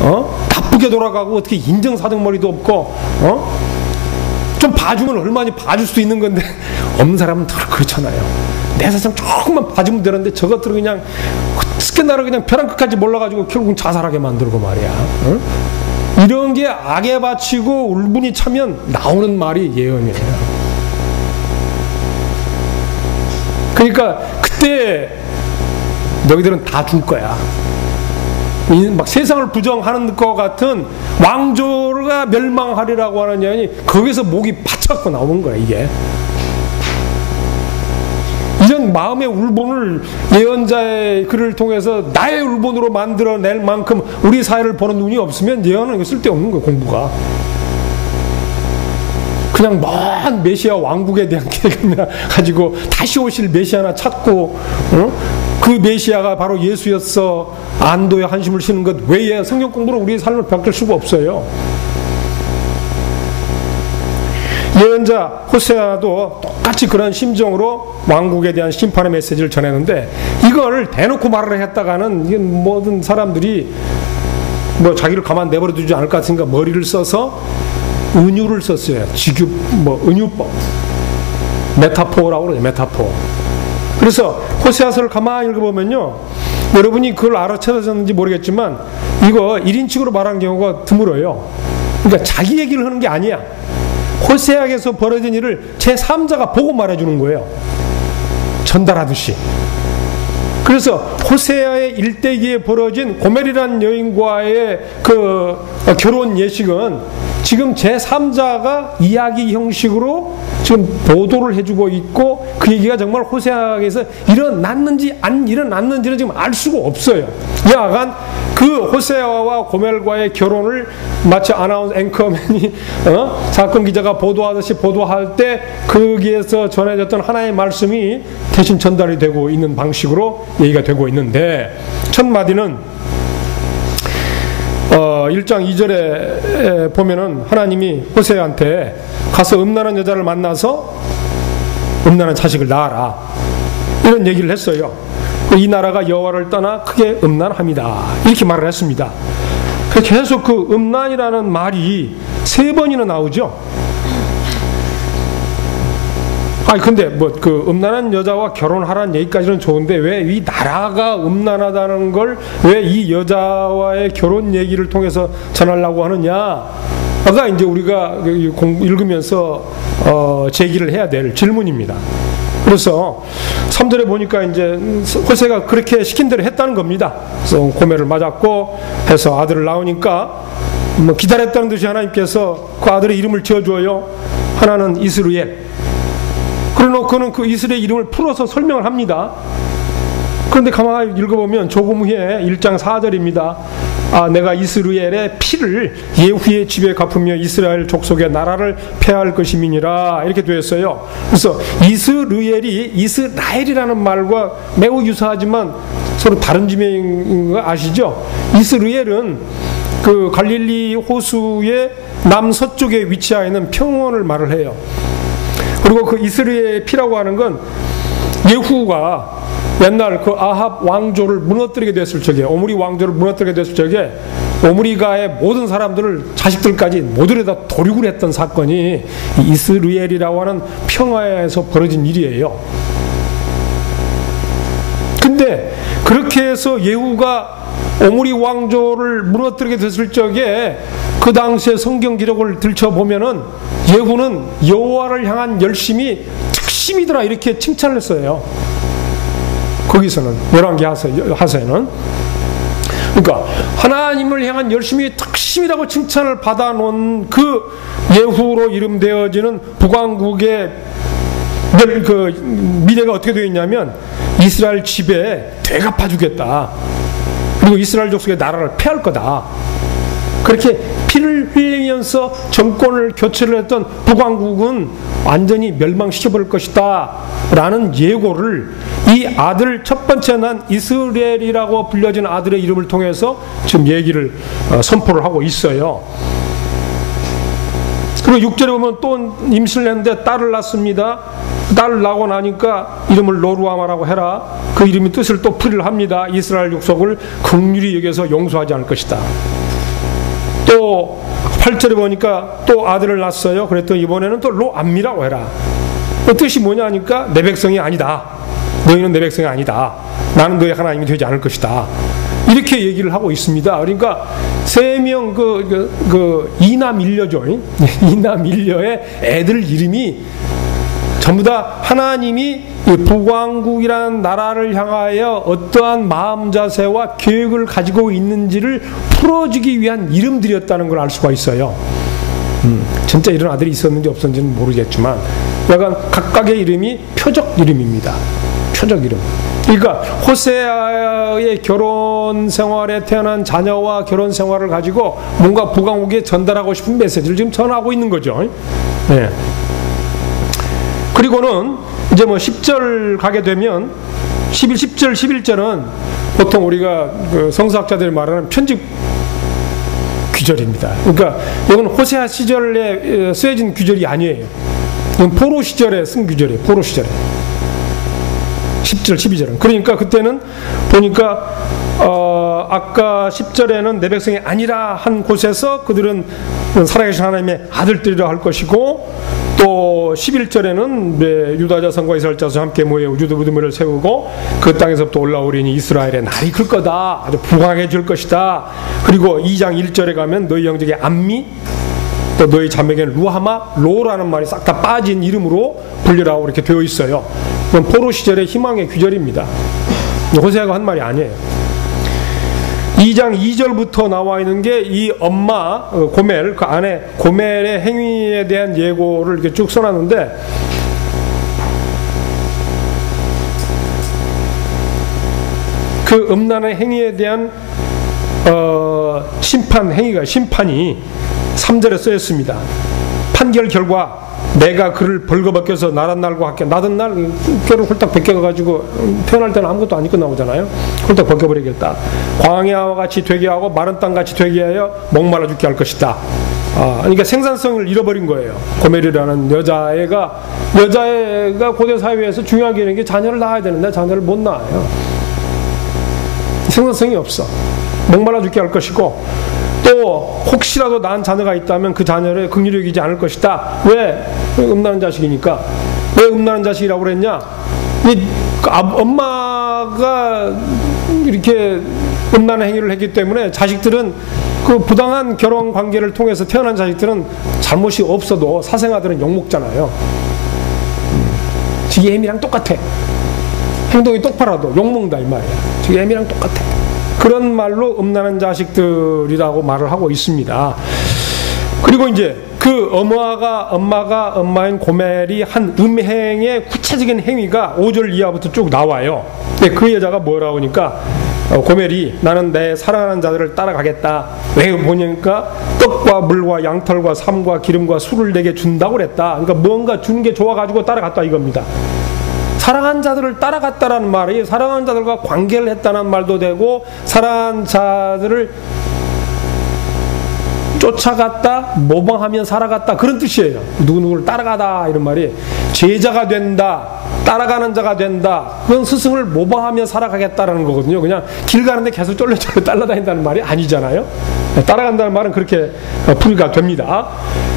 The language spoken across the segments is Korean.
나쁘게 돌아가고 어떻게 인정사정머리도 없고 좀 봐주면 얼마나 봐줄 수 있는 건데 없는 사람은 더 그렇잖아요. 내 사정 조금만 봐주면 되는데 저것들을 그냥 스캔다를 그냥 벼랑 끝까지 몰라가지고 결국은 자살하게 만들고 말이야. 이런 게 악에 바치고 울분이 차면 나오는 말이 예언이에요. 그러니까 그때 너희들은 다 줄 거야. 막 세상을 부정하는 것 같은 왕조가 멸망하리라고 하는 예언이 거기서 목이 바짝 나오는 거야, 이게. 이런 마음의 울분을 예언자의 글을 통해서 나의 울분으로 만들어낼 만큼 우리 사회를 보는 눈이 없으면 예언은 쓸데없는 거야, 공부가. 그냥 먼 메시아 왕국에 대한 계획을 가지고 다시 오실 메시아나 찾고 그 메시아가 바로 예수였어 안도에 한심을 쉬는 것 외에 성경 공부로 우리의 삶을 바꿀 수가 없어요. 예언자 호세아도 똑같이 그런 심정으로 왕국에 대한 심판의 메시지를 전했는데 이걸 대놓고 말을 했다가는 모든 사람들이 뭐 자기를 가만 내버려 두지 않을 것 같으니까 머리를 써서 은유를 썼어요. 은유법. 메타포라고 그러죠. 메타포. 그래서 호세아서를 가만히 읽어보면요. 여러분이 그걸 알아채셨는지 모르겠지만 이거 1인칭으로 말한 경우가 드물어요. 그러니까 자기 얘기를 하는 게 아니야. 호세아에서 벌어진 일을 제3자가 보고 말해주는 거예요. 전달하듯이. 그래서 호세아의 일대기에 벌어진 고멜이라는 여인과의 그 결혼 예식은 지금 제3자가 이야기 형식으로 지금 보도를 해주고 있고 그 얘기가 정말 호세아에서 일어났는지 안 일어났는지는 지금 알 수가 없어요. 여하간 그 호세아와 고멜과의 결혼을 마치 아나운서 앵커맨이 사건 기자가 보도하듯이 보도할 때 거기에서 전해졌던 하나의 말씀이 대신 전달이 되고 있는 방식으로 얘기가 되고 있는데 첫 마디는 1장 2절에 보면은 하나님이 호세아한테 가서 음란한 여자를 만나서 음란한 자식을 낳아라 이런 얘기를 했어요. 이 나라가 여호와를 떠나 크게 음란합니다 이렇게 말을 했습니다. 계속 그 음란이라는 말이 3번이나 나오죠. 근데 그 음란한 여자와 결혼하라는 얘기까지는 좋은데 왜 이 나라가 음란하다는 걸 왜 이 여자와의 결혼 얘기를 통해서 전하려고 하느냐? 아까 이제 우리가 읽으면서 제기를 해야 될 질문입니다. 그래서 3절에 보니까 이제 호세가 그렇게 시킨 대로 했다는 겁니다. 그래서 고멜을 맞았고 해서 아들을 낳으니까 기다렸다는 듯이 하나님께서 그 아들의 이름을 지어줘요. 하나는 이스루엘. 그래놓고는 그 이스라엘 이름을 풀어서 설명을 합니다. 그런데 가만히 읽어보면 조금 후에 1장 4절입니다. 내가 이스루엘의 피를 예후의 집에 갚으며 이스라엘 족속의 나라를 폐할 것임이니라 이렇게 되었어요. 그래서 이스루엘이 이스라엘이라는 말과 매우 유사하지만 서로 다른 지명인 거 아시죠? 이스루엘은 그 갈릴리 호수의 남서쪽에 위치하여 있는 평원을 말을 해요. 그리고 그 이스라엘의 피라고 하는 건 예후가 옛날 그 아합 왕조를 무너뜨리게 됐을 적에 오므리 왕조를 무너뜨리게 됐을 적에 오므리가의 모든 사람들을 자식들까지 모두를 다 도륙을 했던 사건이 이스라엘이라고 하는 평화에서 벌어진 일이에요. 근데 그렇게 해서 예후가 오므리 왕조를 무너뜨리게 됐을 적에 그 당시의 성경 기록을 들춰보면은 예후는 여호와를 향한 열심이 특심이더라 이렇게 칭찬을 했어요. 거기서는 열왕기 하서에는 그러니까 하나님을 향한 열심이 특심이라고 칭찬을 받아놓은 그 예후로 이름되어지는 북왕국의 그 미래가 어떻게 되어 있냐면 이스라엘 집에 되갚아주겠다. 그리고 이스라엘 족속의 나라를 폐할 거다. 그렇게 피를 흘리면서 정권을 교체를 했던 북왕국은 완전히 멸망시켜버릴 것이다 라는 예고를 이 아들 첫 번째 난 이스라엘이라고 불려진 아들의 이름을 통해서 지금 얘기를 선포를 하고 있어요. 그리고 6절에 보면 또 임신을 했는데 딸을 낳습니다. 딸을 낳고 나니까 이름을 로루아마라고 해라. 그 이름의 뜻을 또 풀이를 합니다. 이스라엘 족속을 긍휼히 여겨서 용서하지 않을 것이다. 또 8절에 보니까 또 아들을 낳았어요. 그랬더니 이번에는 또 로암미라고 해라. 뜻이 뭐냐 하니까 내 백성이 아니다. 너희는 내 백성이 아니다. 나는 너희 하나님이 되지 않을 것이다. 이렇게 얘기를 하고 있습니다. 그러니까 3명 이남일녀죠. 이남일녀의 애들 이름이 전부 다 하나님이 북왕국이라는 나라를 향하여 어떠한 마음 자세와 계획을 가지고 있는지를 풀어주기 위한 이름들이었다는 걸 알 수가 있어요. 진짜 이런 아들이 있었는지 없었는지는 모르겠지만 약간 각각의 이름이 표적 이름입니다. 표적 이름. 그러니까 호세아의 결혼 생활에 태어난 자녀와 결혼 생활을 가지고 뭔가 북왕국에 전달하고 싶은 메시지를 지금 전하고 있는 거죠. 네. 그리고는 이제 뭐 10절 가게 되면 10절, 11절은 보통 우리가 그 성서학자들이 말하는 편집 규절입니다. 그러니까 이건 호세아 시절에 쓰여진 규절이 아니에요. 이건 포로 시절에 쓴 규절이에요. 포로 시절에. 10절, 12절은. 그러니까 그때는 보니까 아까 10절에는 내 백성이 아니라 한 곳에서 그들은 살아계신 하나님의 아들들이라 할 것이고, 또 11절에는 유다 자손과 이스라엘 자손 함께 모여 우주도 무덤을 세우고 그 땅에서부터 올라오리니 이스라엘의 날이 클 거다. 아주 부강해질 것이다. 그리고 2장 1절에 가면 너희 형제에게 암미, 또 너희 자매에게는 루하마, 로라는 말이 싹 다 빠진 이름으로 불리라고 이렇게 되어 있어요. 이건 포로 시절의 희망의 규절입니다. 호세아가 한 말이 아니에요. 2장 2절부터 나와 있는 게 이 엄마 고멜, 그 아내 고멜의 행위에 대한 예고를 이렇게 쭉 써놨는데, 그 음란의 행위에 대한 심판이 3절에 쓰였습니다. 판결 결과 내가 그를 벌거벗겨서 나단 날과 같게, 나단 날 뼈를 홀딱 벗겨가지고 태어날 때는 아무것도 안 입고 나오잖아요. 홀딱 벗겨버리겠다. 광야와 같이 되게 하고 마른 땅같이 되게 하여 목말라 죽게 할 것이다. 그러니까 생산성을 잃어버린 거예요. 고멜이라는 여자애가 고대 사회에서 중요하게 여기는 게 자녀를 낳아야 되는데 자녀를 못 낳아요. 생산성이 없어. 목말라 죽게 할 것이고, 또 혹시라도 낳은 자녀가 있다면 그 자녀를 긍휼히 여기지 않을 것이다. 왜? 음란한 자식이니까. 왜 음란한 자식이라고 그랬냐? 엄마가 이렇게 음란한 행위를 했기 때문에 자식들은, 그 부당한 결혼 관계를 통해서 태어난 자식들은 잘못이 없어도 사생아들은 욕먹잖아요. 지기 애미랑 똑같아. 행동이 똑바라도 욕먹는다 이 말이야. 지기 애미랑 똑같아. 그런 말로 음란한 자식들이라고 말을 하고 있습니다. 그리고 이제 그 엄마인 고멜이 한 음행의 구체적인 행위가 5절 이하부터 쭉 나와요. 그 여자가 뭐라고 하니까 고멜이 나는 내 사랑하는 자들을 따라가겠다. 왜 보니까 떡과 물과 양털과 삶과 기름과 술을 내게 준다고 그랬다. 그러니까 뭔가 주는 게 좋아가지고 따라갔다 이겁니다. 사랑한 자들을 따라갔다라는 말이 사랑하는 자들과 관계를 했다는 말도 되고, 사랑한 자들을 쫓아갔다, 모방하며 살아갔다, 그런 뜻이에요. 누구누구를 따라가다 이런 말이 제자가 된다, 따라가는 자가 된다, 그건 스승을 모방하며 살아가겠다라는 거거든요. 그냥 길 가는데 계속 쫄래쫄래 따라다닌다는 말이 아니잖아요. 따라간다는 말은 그렇게 풀이가 됩니다.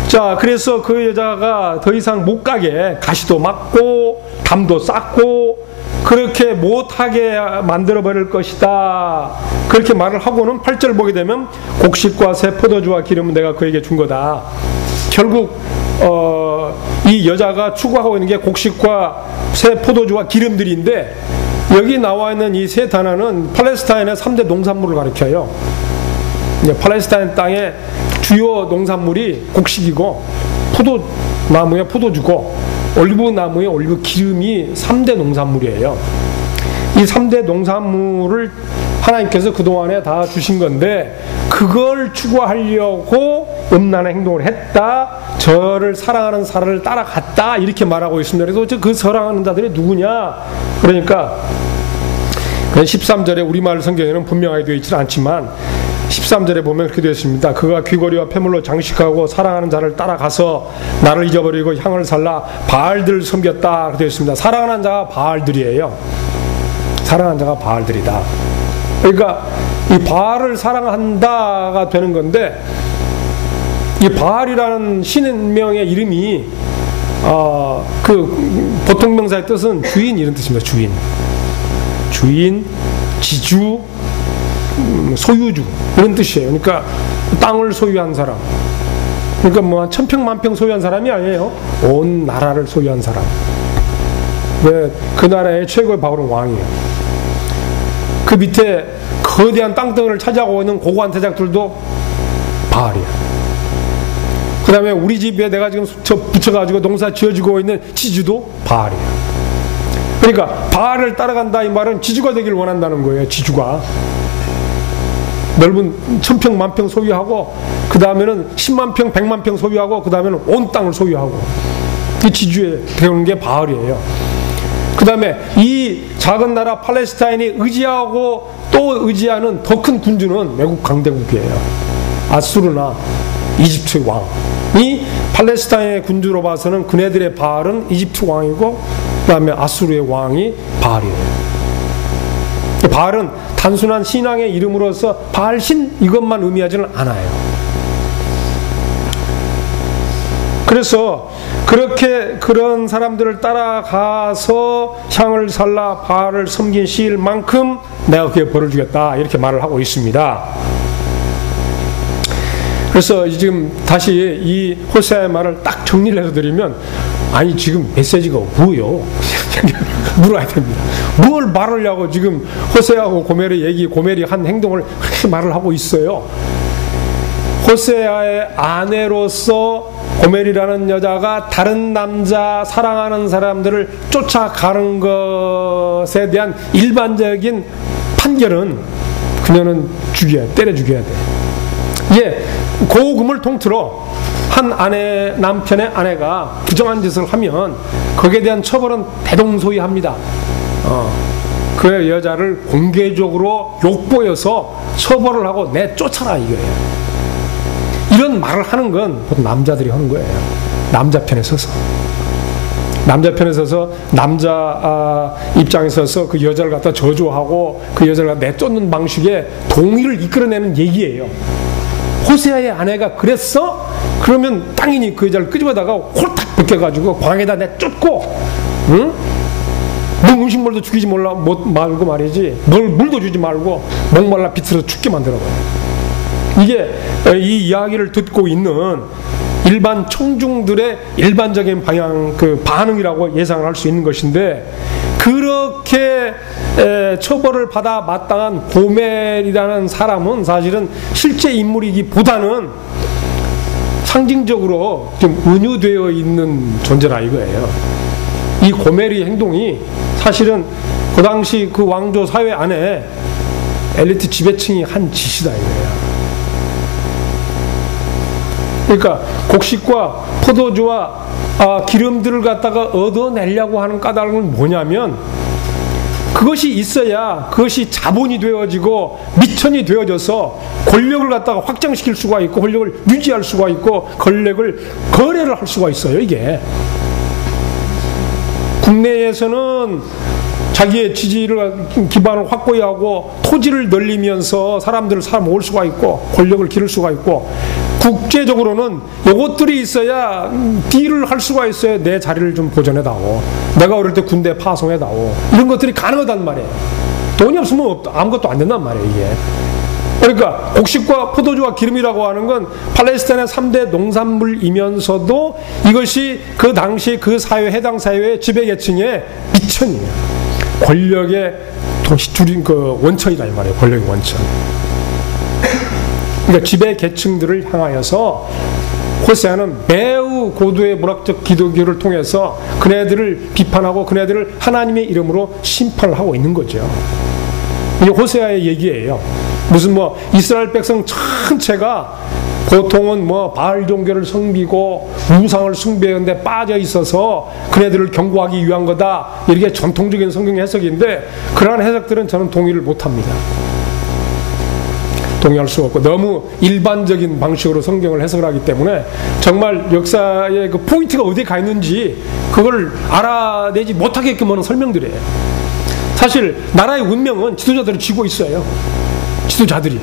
자, 그래서 그 여자가 더 이상 못 가게 가시도 맞고 담도 쌓고 그렇게 못하게 만들어버릴 것이다. 그렇게 말을 하고는 8절 보게 되면 곡식과 새 포도주와 기름은 내가 그에게 준 거다. 결국 이 여자가 추구하고 있는 게 곡식과 새 포도주와 기름들인데, 여기 나와 있는 이 세 단어는 팔레스타인의 3대 농산물을 가리켜요. 팔레스타인 땅의 주요 농산물이 곡식이고, 포도나무에 포도주고, 올리브나무에 올리브 기름이 3대 농산물이에요. 이 3대 농산물을 하나님께서 그동안에 다 주신 건데, 그걸 추구하려고 음란한 행동을 했다. 저를 사랑하는 사람을 따라갔다. 이렇게 말하고 있습니다. 그래서 그 사랑하는 자들이 누구냐? 그러니까 13절에 우리말 성경에는 분명하게 되어 있지 않지만 13절에 보면 그렇게 되어 있습니다. 그가 귀걸이와 폐물로 장식하고 사랑하는 자를 따라가서 나를 잊어버리고 향을 살라 바알들을 섬겼다. 그렇게 되어 있습니다. 사랑하는 자가 바알들이에요. 사랑하는 자가 바알들이다. 그러니까 이 바알을 사랑한다가 되는 건데, 이 바알이라는 신명의 이름이 그 보통 명사의 뜻은 주인 이런 뜻입니다. 주인, 지주, 소유주 이런 뜻이에요. 그러니까 땅을 소유한 사람. 그러니까 뭐 천평만평 소유한 사람이 아니에요. 온 나라를 소유한 사람. 왜 그 나라의 최고의 바울은 왕이에요. 그 밑에 거대한 땅덩어리를 차지하고 있는 고고한 대작들도 바알이야. 그 다음에 우리 집에 내가 지금 붙여가지고 농사 지어주고 있는 지주도 바알이야. 그러니까 바알을 따라간다 이 말은 지주가 되길 원한다는 거예요. 지주가 넓은 천평만평 소유하고 그 다음에는 10만평 100만평 소유하고 그 다음에는 온 땅을 소유하고 그 지주에 되는 게 바알이에요. 그 다음에 이 작은 나라 팔레스타인이 의지하고 또 의지하는 더 큰 군주는 외국 강대국이에요. 아수르나 이집트 왕이 팔레스타인의 군주로 봐서는 그네들의 바알은 이집트 왕이고 그 다음에 아수르의 왕이 바알이에요. 바알은 단순한 신앙의 이름으로서 바알신 이것만 의미하지는 않아요. 그래서 그런 사람들을 따라가서 향을 살라 바알을 섬긴 시일 만큼 내가 그게 벌을 주겠다 이렇게 말을 하고 있습니다. 그래서 지금 다시 이 호세아의 말을 딱 정리를 해서 드리면 아니 지금 메시지가 뭐요? 물어야 됩니다. 뭘 말하려고 지금 호세아하고 고멜이 한 행동을 그렇게 말을 하고 있어요. 호세아의 아내로서 고멜이라는 여자가 다른 남자 사랑하는 사람들을 쫓아가는 것에 대한 일반적인 판결은 그녀는 때려 죽여야 돼. 예, 고금을 통틀어 한 남편의 아내가 부정한 짓을 하면 거기에 대한 처벌은 대동소이합니다. 그 여자를 공개적으로 욕보여서 처벌을 하고 내쫓아라 이거예요. 이런 말을 하는 건 보통 남자들이 하는 거예요. 남자 편에 서서 남자 입장에 서서 그 여자를 갖다 저주하고 그 여자를 갖다 내쫓는 방식의 동의를 이끌어내는 얘기예요. 호세아의 아내가 그랬어? 그러면 당연히 그 여자를 끄집어다가 홀딱 벗겨가지고 광에다 내쫓고, 응? 너 음식물도 죽이지 말고 말이지, 널 물도 주지 말고 목말라 비틀어서 죽게 만들어봐요. 이게 이 이야기를 듣고 있는 일반 청중들의 일반적인 반응이라고 예상을 할 수 있는 것인데, 그렇게 처벌을 받아 마땅한 고멜이라는 사람은 사실은 실제 인물이기보다는 상징적으로 좀 은유되어 있는 존재라 이거예요. 이 고멜의 행동이 사실은 그 당시 그 왕조 사회 안에 엘리트 지배층이 한 짓이다 이거예요. 그러니까 곡식과 포도주와 기름들을 갖다가 얻어내려고 하는 까닭은 뭐냐면, 그것이 있어야 그것이 자본이 되어지고 미천이 되어져서 권력을 갖다가 확장시킬 수가 있고 권력을 유지할 수가 있고 권력을 거래를 할 수가 있어요. 이게 국내에서는 자기의 지지를 기반을 확고히 하고 토지를 늘리면서 사람들을 모을 수가 있고 권력을 기를 수가 있고, 국제적으로는 이것들이 있어야 딜을 할 수가 있어요. 내 자리를 좀 보존해다오, 내가 어릴 때 군대 파송해다오, 이런 것들이 가능하단 말이에요. 돈이 없으면 아무것도 안 된단 말이에요 이게. 그러니까 곡식과 포도주와 기름이라고 하는 건 팔레스타인의 3대 농산물이면서도 이것이 그 당시 그 사회, 해당 사회의 지배계층의 미천이에요. 권력의 줄인 그 원천이다 이 말이에요. 권력의 원천. 그러니까 지배계층들을 향하여서 호세아는 매우 고도의 문학적 기도교를 통해서 그네들을 비판하고 그네들을 하나님의 이름으로 심판을 하고 있는 거죠. 이게 호세아의 얘기예요. 무슨 이스라엘 백성 전체가 보통은 바알 종교를 섬기고 우상을 숭배하는데 빠져 있어서 그네들을 경고하기 위한 거다, 이렇게 전통적인 성경 해석인데, 그러한 해석들은 저는 동의를 못합니다. 동의할 수가 없고 너무 일반적인 방식으로 성경을 해석을 하기 때문에 정말 역사의 그 포인트가 어디에 가 있는지 그걸 알아내지 못하게끔 하는 설명들이에요. 사실 나라의 운명은 지도자들이 쥐고 있어요. 지도자들이.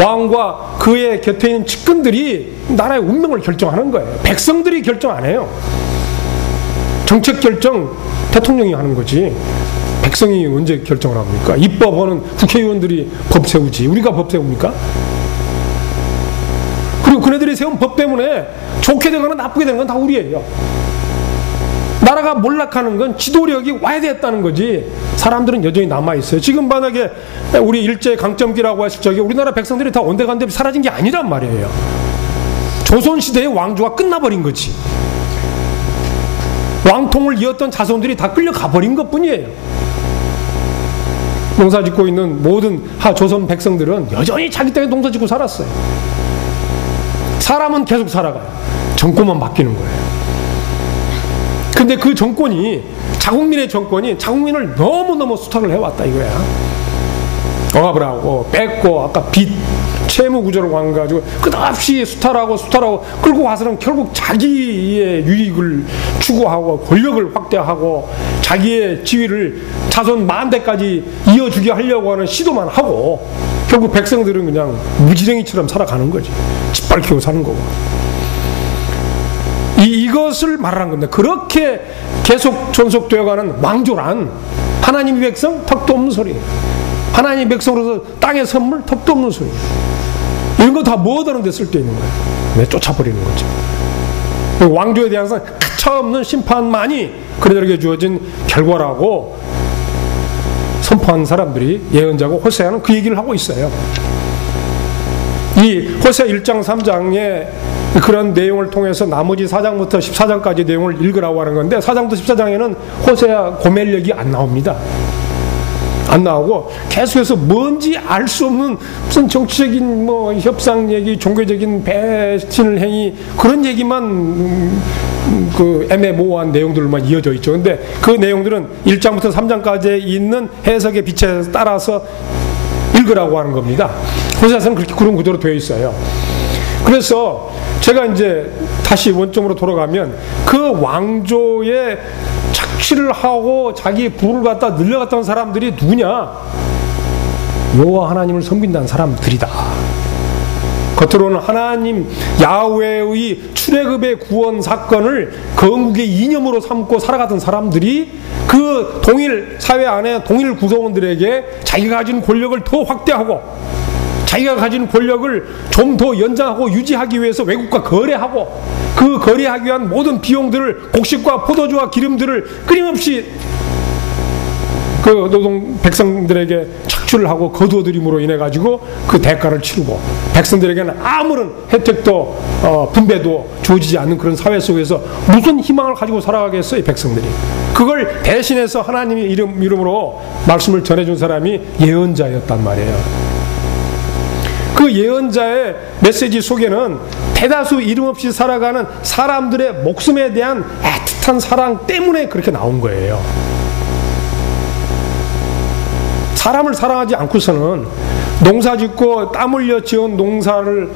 왕과 그의 곁에 있는 측근들이 나라의 운명을 결정하는 거예요. 백성들이 결정 안 해요. 정책 결정 대통령이 하는 거지. 백성이 언제 결정을 합니까? 입법하는 국회의원들이 법 세우지. 우리가 법 세웁니까? 그리고 그네들이 세운 법 때문에 좋게 되거나 나쁘게 되는 건 다 우리예요. 나라가 몰락하는 건 지도력이 와야 됐다는 거지. 사람들은 여전히 남아있어요. 지금 만약에 우리 일제강점기라고 했을 적에 우리나라 백성들이 다 온데간데 사라진 게 아니란 말이에요. 조선시대의 왕조가 끝나버린 거지. 왕통을 이었던 자손들이 다 끌려가 버린 것 뿐이에요. 농사 짓고 있는 모든 조선 백성들은 여전히 자기 땅에 농사 짓고 살았어요. 사람은 계속 살아가요. 정권만 바뀌는 거예요. 근데 그 정권이, 자국민의 정권이 자국민을 너무너무 수탈을 해왔다 이거야. 억압을 하고 뺏고, 아까 빚 채무 구조를 가지고 끝없이 수탈하고 끌고 가서는 결국 자기의 유익을 추구하고 권력을 확대하고 자기의 지위를 자손 만대까지 이어주게 하려고 하는 시도만 하고 결국 백성들은 그냥 무지랭이처럼 살아가는 거지. 짓밟히고 사는 거고. 이것을 말하는 겁니다. 그렇게 계속 존속되어가는 왕조란 하나님의 백성 턱도 없는 소리예요. 하나님의 백성으로서 땅의 선물 턱도 없는 소리예요. 이런 거 다 뭐 하는 데 쓸 데 있는 거예요. 왜 쫓아버리는 거죠. 왕조에 대한 가차없는 심판만이 그들에게 주어진 결과라고 선포한 사람들이 예언자고 호세아는 그 얘기를 하고 있어요. 이 호세아 1장 3장에 그런 내용을 통해서 나머지 4장부터 14장까지 내용을 읽으라고 하는 건데 4장부터 14장에는 호세아 고멜 얘기 안 나옵니다. 안 나오고 계속해서 뭔지 알 수 없는 무슨 정치적인 협상 얘기, 종교적인 배신을 행위 그런 얘기만 그 애매모호한 내용들만 이어져 있죠. 근데 그 내용들은 1장부터 3장까지 있는 해석의 빛에 따라서 읽으라고 하는 겁니다. 호세아서는 그렇게 그런 구조로 되어 있어요. 그래서 제가 이제 다시 원점으로 돌아가면 그 왕조의 착취를 하고 자기 부를 갖다 늘려갔던 사람들이 누구냐? 여호와 하나님을 섬긴다는 사람들이다. 겉으로는 하나님 야훼의 출애굽의 구원 사건을 건국의 이념으로 삼고 살아가던 사람들이 그 동일 사회 안에 동일 구성원들에게 자기가 가진 권력을 더 확대하고 자기가 가진 권력을 좀 더 연장하고 유지하기 위해서 외국과 거래하고 그 거래하기 위한 모든 비용들을 곡식과 포도주와 기름들을 끊임없이 그 노동 백성들에게 착취를 하고 거두어들임으로 인해 가지고 그 대가를 치르고 백성들에게는 아무런 혜택도 분배도 주어지지 않는 그런 사회 속에서 무슨 희망을 가지고 살아가겠어요, 이 백성들이. 그걸 대신해서 하나님의 이름으로 말씀을 전해준 사람이 예언자였단 말이에요. 그 예언자의 메시지 속에는 대다수 이름 없이 살아가는 사람들의 목숨에 대한 애틋한 사랑 때문에 그렇게 나온 거예요. 사람을 사랑하지 않고서는 농사 짓고 땀 흘려 지은 농사를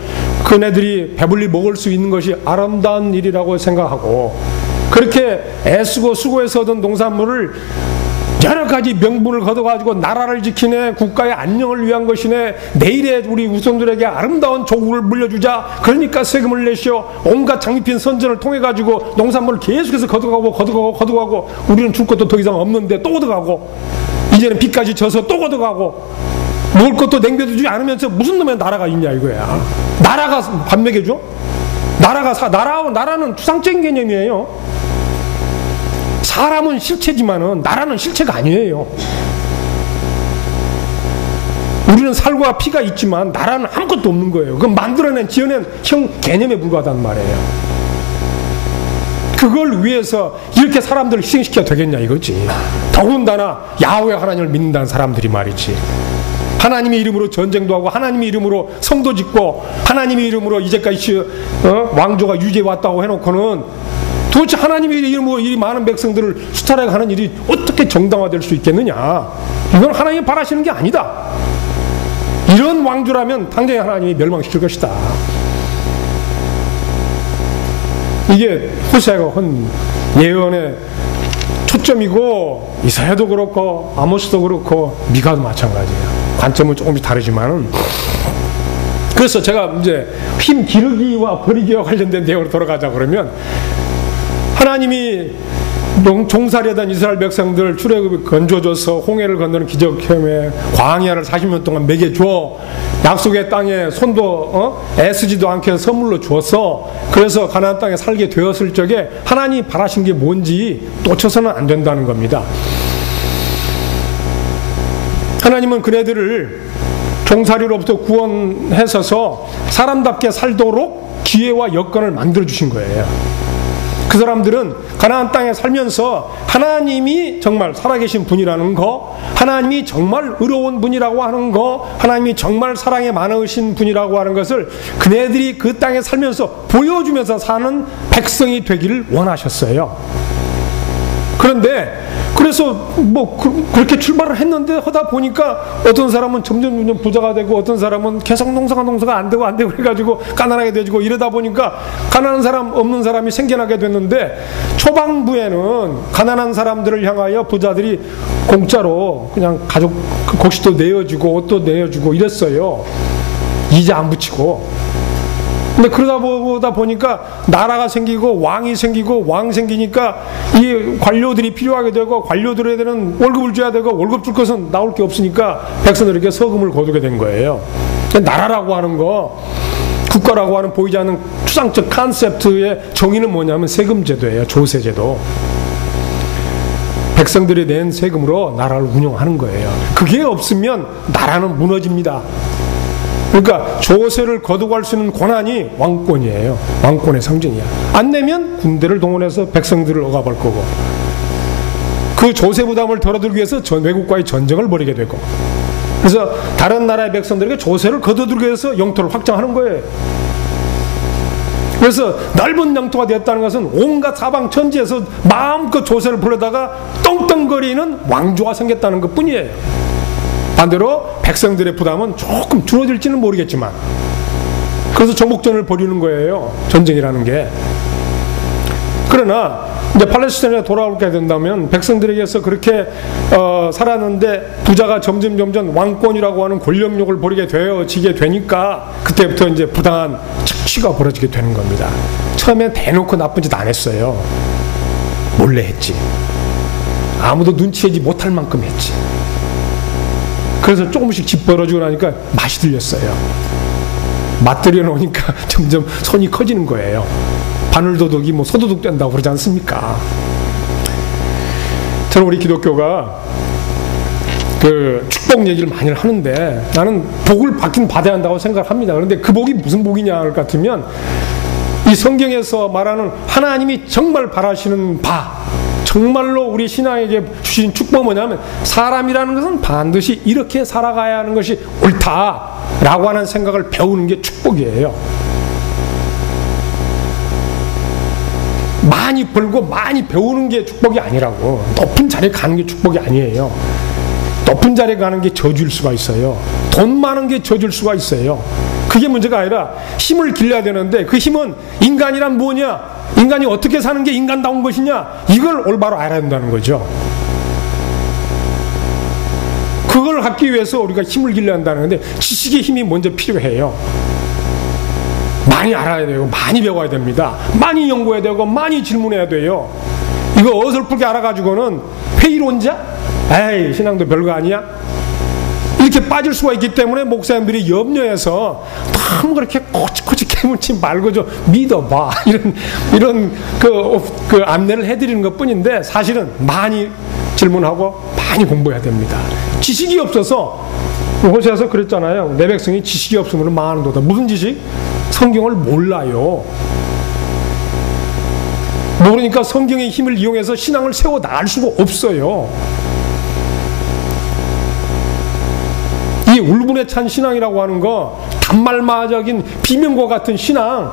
그네들이 배불리 먹을 수 있는 것이 아름다운 일이라고 생각하고 그렇게 애쓰고 수고해서 얻은 농산물을 여러 가지 명분을 걷어가지고 나라를 지키네, 국가의 안녕을 위한 것이네, 내일의 우리 후손들에게 아름다운 조국을 물려주자, 그러니까 세금을 내시오, 온갖 장미핀 선전을 통해가지고 농산물을 계속해서 걷어가고 우리는 줄 것도 더 이상 없는데 또 걷어가고 이제는 빚까지 져서 또 걷어가고 먹을 것도 냉겨도 주지 않으면서 무슨 놈의 나라가 있냐 이거야. 나라가 밥 먹여줘? 나라는 추상적인 개념이에요. 사람은 실체지만은 나라는 실체가 아니에요. 우리는 살과 피가 있지만 나라는 아무것도 없는 거예요. 그건 만들어낸 지어낸 형 개념에 불과하단 말이에요. 그걸 위해서 이렇게 사람들을 희생시켜야 되겠냐 이거지. 더군다나 야훼 하나님을 믿는다는 사람들이 말이지. 하나님의 이름으로 전쟁도 하고 하나님의 이름으로 성도 짓고 하나님의 이름으로 이제까지 왕조가 유지해 왔다고 해놓고는 도대체 하나님의 이름으로 이 많은 백성들을 수탈해 가는 일이 어떻게 정당화될 수 있겠느냐. 이건 하나님이 바라시는 게 아니다. 이런 왕조라면 당장에 하나님이 멸망시킬 것이다. 이게 호세아가 한 예언의 초점이고 이사야도 그렇고 아모스도 그렇고 미가도 마찬가지예요. 관점은 조금씩 다르지만은 그래서 제가 이제 힘 기르기와 버리기와 관련된 내용으로 돌아가자 그러면, 하나님이 종살이하던 이스라엘 백성들 출애굽을 건져줘서 홍해를 건너는 기적행에 광야를 40년 동안 먹여줘, 약속의 땅에 손도 애쓰지도 않게 선물로 주었어. 그래서 가나안 땅에 살게 되었을 적에 하나님이 바라신 게 뭔지 놓쳐서는 안 된다는 겁니다. 하나님은 그네들을 종살이로부터 구원하셔서 사람답게 살도록 기회와 여건을 만들어 주신 거예요. 그 사람들은 가나안 땅에 살면서 하나님이 정말 살아계신 분이라는 거, 하나님이 정말 의로운 분이라고 하는 거, 하나님이 정말 사랑에 많으신 분이라고 하는 것을 그네들이 그 땅에 살면서 보여주면서 사는 백성이 되기를 원하셨어요. 그런데 그래서 그렇게 출발을 했는데 하다 보니까 어떤 사람은 점점 부자가 되고, 어떤 사람은 계속 농사가 안 되고 그래가지고 가난하게 되고, 이러다 보니까 가난한 사람 없는 사람이 생겨나게 됐는데, 초반부에는 가난한 사람들을 향하여 부자들이 공짜로 그냥 가족 곡식도 내어주고 옷도 내어주고 이랬어요. 이자 안 붙이고. 근데 그러다 보니까 나라가 생기고 왕이 생기고, 왕 생기니까 이 관료들이 필요하게 되고, 관료들에게는 월급을 줘야 되고, 월급 줄 것은 나올 게 없으니까 백성들에게 서금을 거두게 된 거예요. 나라라고 하는 거, 국가라고 하는 보이지 않는 추상적 컨셉트의 정의는 뭐냐면 세금제도예요. 조세제도. 백성들이 낸 세금으로 나라를 운영하는 거예요. 그게 없으면 나라는 무너집니다. 그러니까 조세를 거두갈 수 있는 권한이 왕권이에요. 왕권의 상징이야. 안 내면 군대를 동원해서 백성들을 억압할 거고, 그 조세 부담을 덜어들기 위해서 외국과의 전쟁을 벌이게 되고, 그래서 다른 나라의 백성들에게 조세를 거둬들기 위해서 영토를 확장하는 거예요. 그래서 넓은 영토가 되었다는 것은 온갖 사방 천지에서 마음껏 조세를 불러다가 떵떵거리는 왕조가 생겼다는 것 뿐이에요. 반대로 백성들의 부담은 조금 줄어들지는 모르겠지만, 그래서 정복전을 벌이는 거예요. 전쟁이라는 게. 그러나 이제 팔레스타인에 돌아오게 된다면 백성들에게서 그렇게 살았는데, 부자가 점점 왕권이라고 하는 권력욕을 벌이게 되어지게 되니까 그때부터 이제 부당한 착취가 벌어지게 되는 겁니다. 처음엔 대놓고 나쁜 짓 안 했어요. 몰래 했지. 아무도 눈치채지 못할 만큼 했지. 그래서 조금씩 집 벌어지고 나니까 맛이 들렸어요. 맛 들여놓으니까 점점 손이 커지는 거예요. 바늘도둑이 소도둑 된다고 그러지 않습니까? 저는 우리 기독교가 그 축복 얘기를 많이 하는데, 나는 복을 받긴 받아야 한다고 생각합니다. 그런데 그 복이 무슨 복이냐 할 것 같으면, 이 성경에서 말하는 하나님이 정말 바라시는 바, 정말로 우리 신앙에게 주신 축복은 뭐냐면, 사람이라는 것은 반드시 이렇게 살아가야 하는 것이 옳다라고 하는 생각을 배우는 게 축복이에요. 많이 벌고 많이 배우는 게 축복이 아니라고. 높은 자리에 가는 게 축복이 아니에요. 높은 자리에 가는 게 저주일 수가 있어요. 돈 많은 게 저주일 수가 있어요. 그게 문제가 아니라 힘을 길러야 되는데, 그 힘은 인간이란 뭐냐, 인간이 어떻게 사는 게 인간다운 것이냐, 이걸 올바로 알아야 된다는 거죠. 그걸 갖기 위해서 우리가 힘을 길러야 한다는 건데, 지식의 힘이 먼저 필요해요. 많이 알아야 되고 많이 배워야 됩니다. 많이 연구해야 되고 많이 질문해야 돼요. 이거 어설프게 알아가지고는 회의론자? 에이, 신앙도 별거 아니야? 이렇게 빠질 수가 있기 때문에 목사님들이 염려해서 너무 그렇게 꼬치꼬치 깨물지 말고 좀 믿어봐, 이런 그 안내를 해드리는 것 뿐인데, 사실은 많이 질문하고 많이 공부해야 됩니다. 지식이 없어서, 호세아서 그랬잖아요. 내 백성이 지식이 없으면 망하는도다. 무슨 지식? 성경을 몰라요. 모르니까 성경의 힘을 이용해서 신앙을 세워 나갈 수가 없어요. 이 울분에 찬 신앙이라고 하는 거, 단말마적인 비명과 같은 신앙,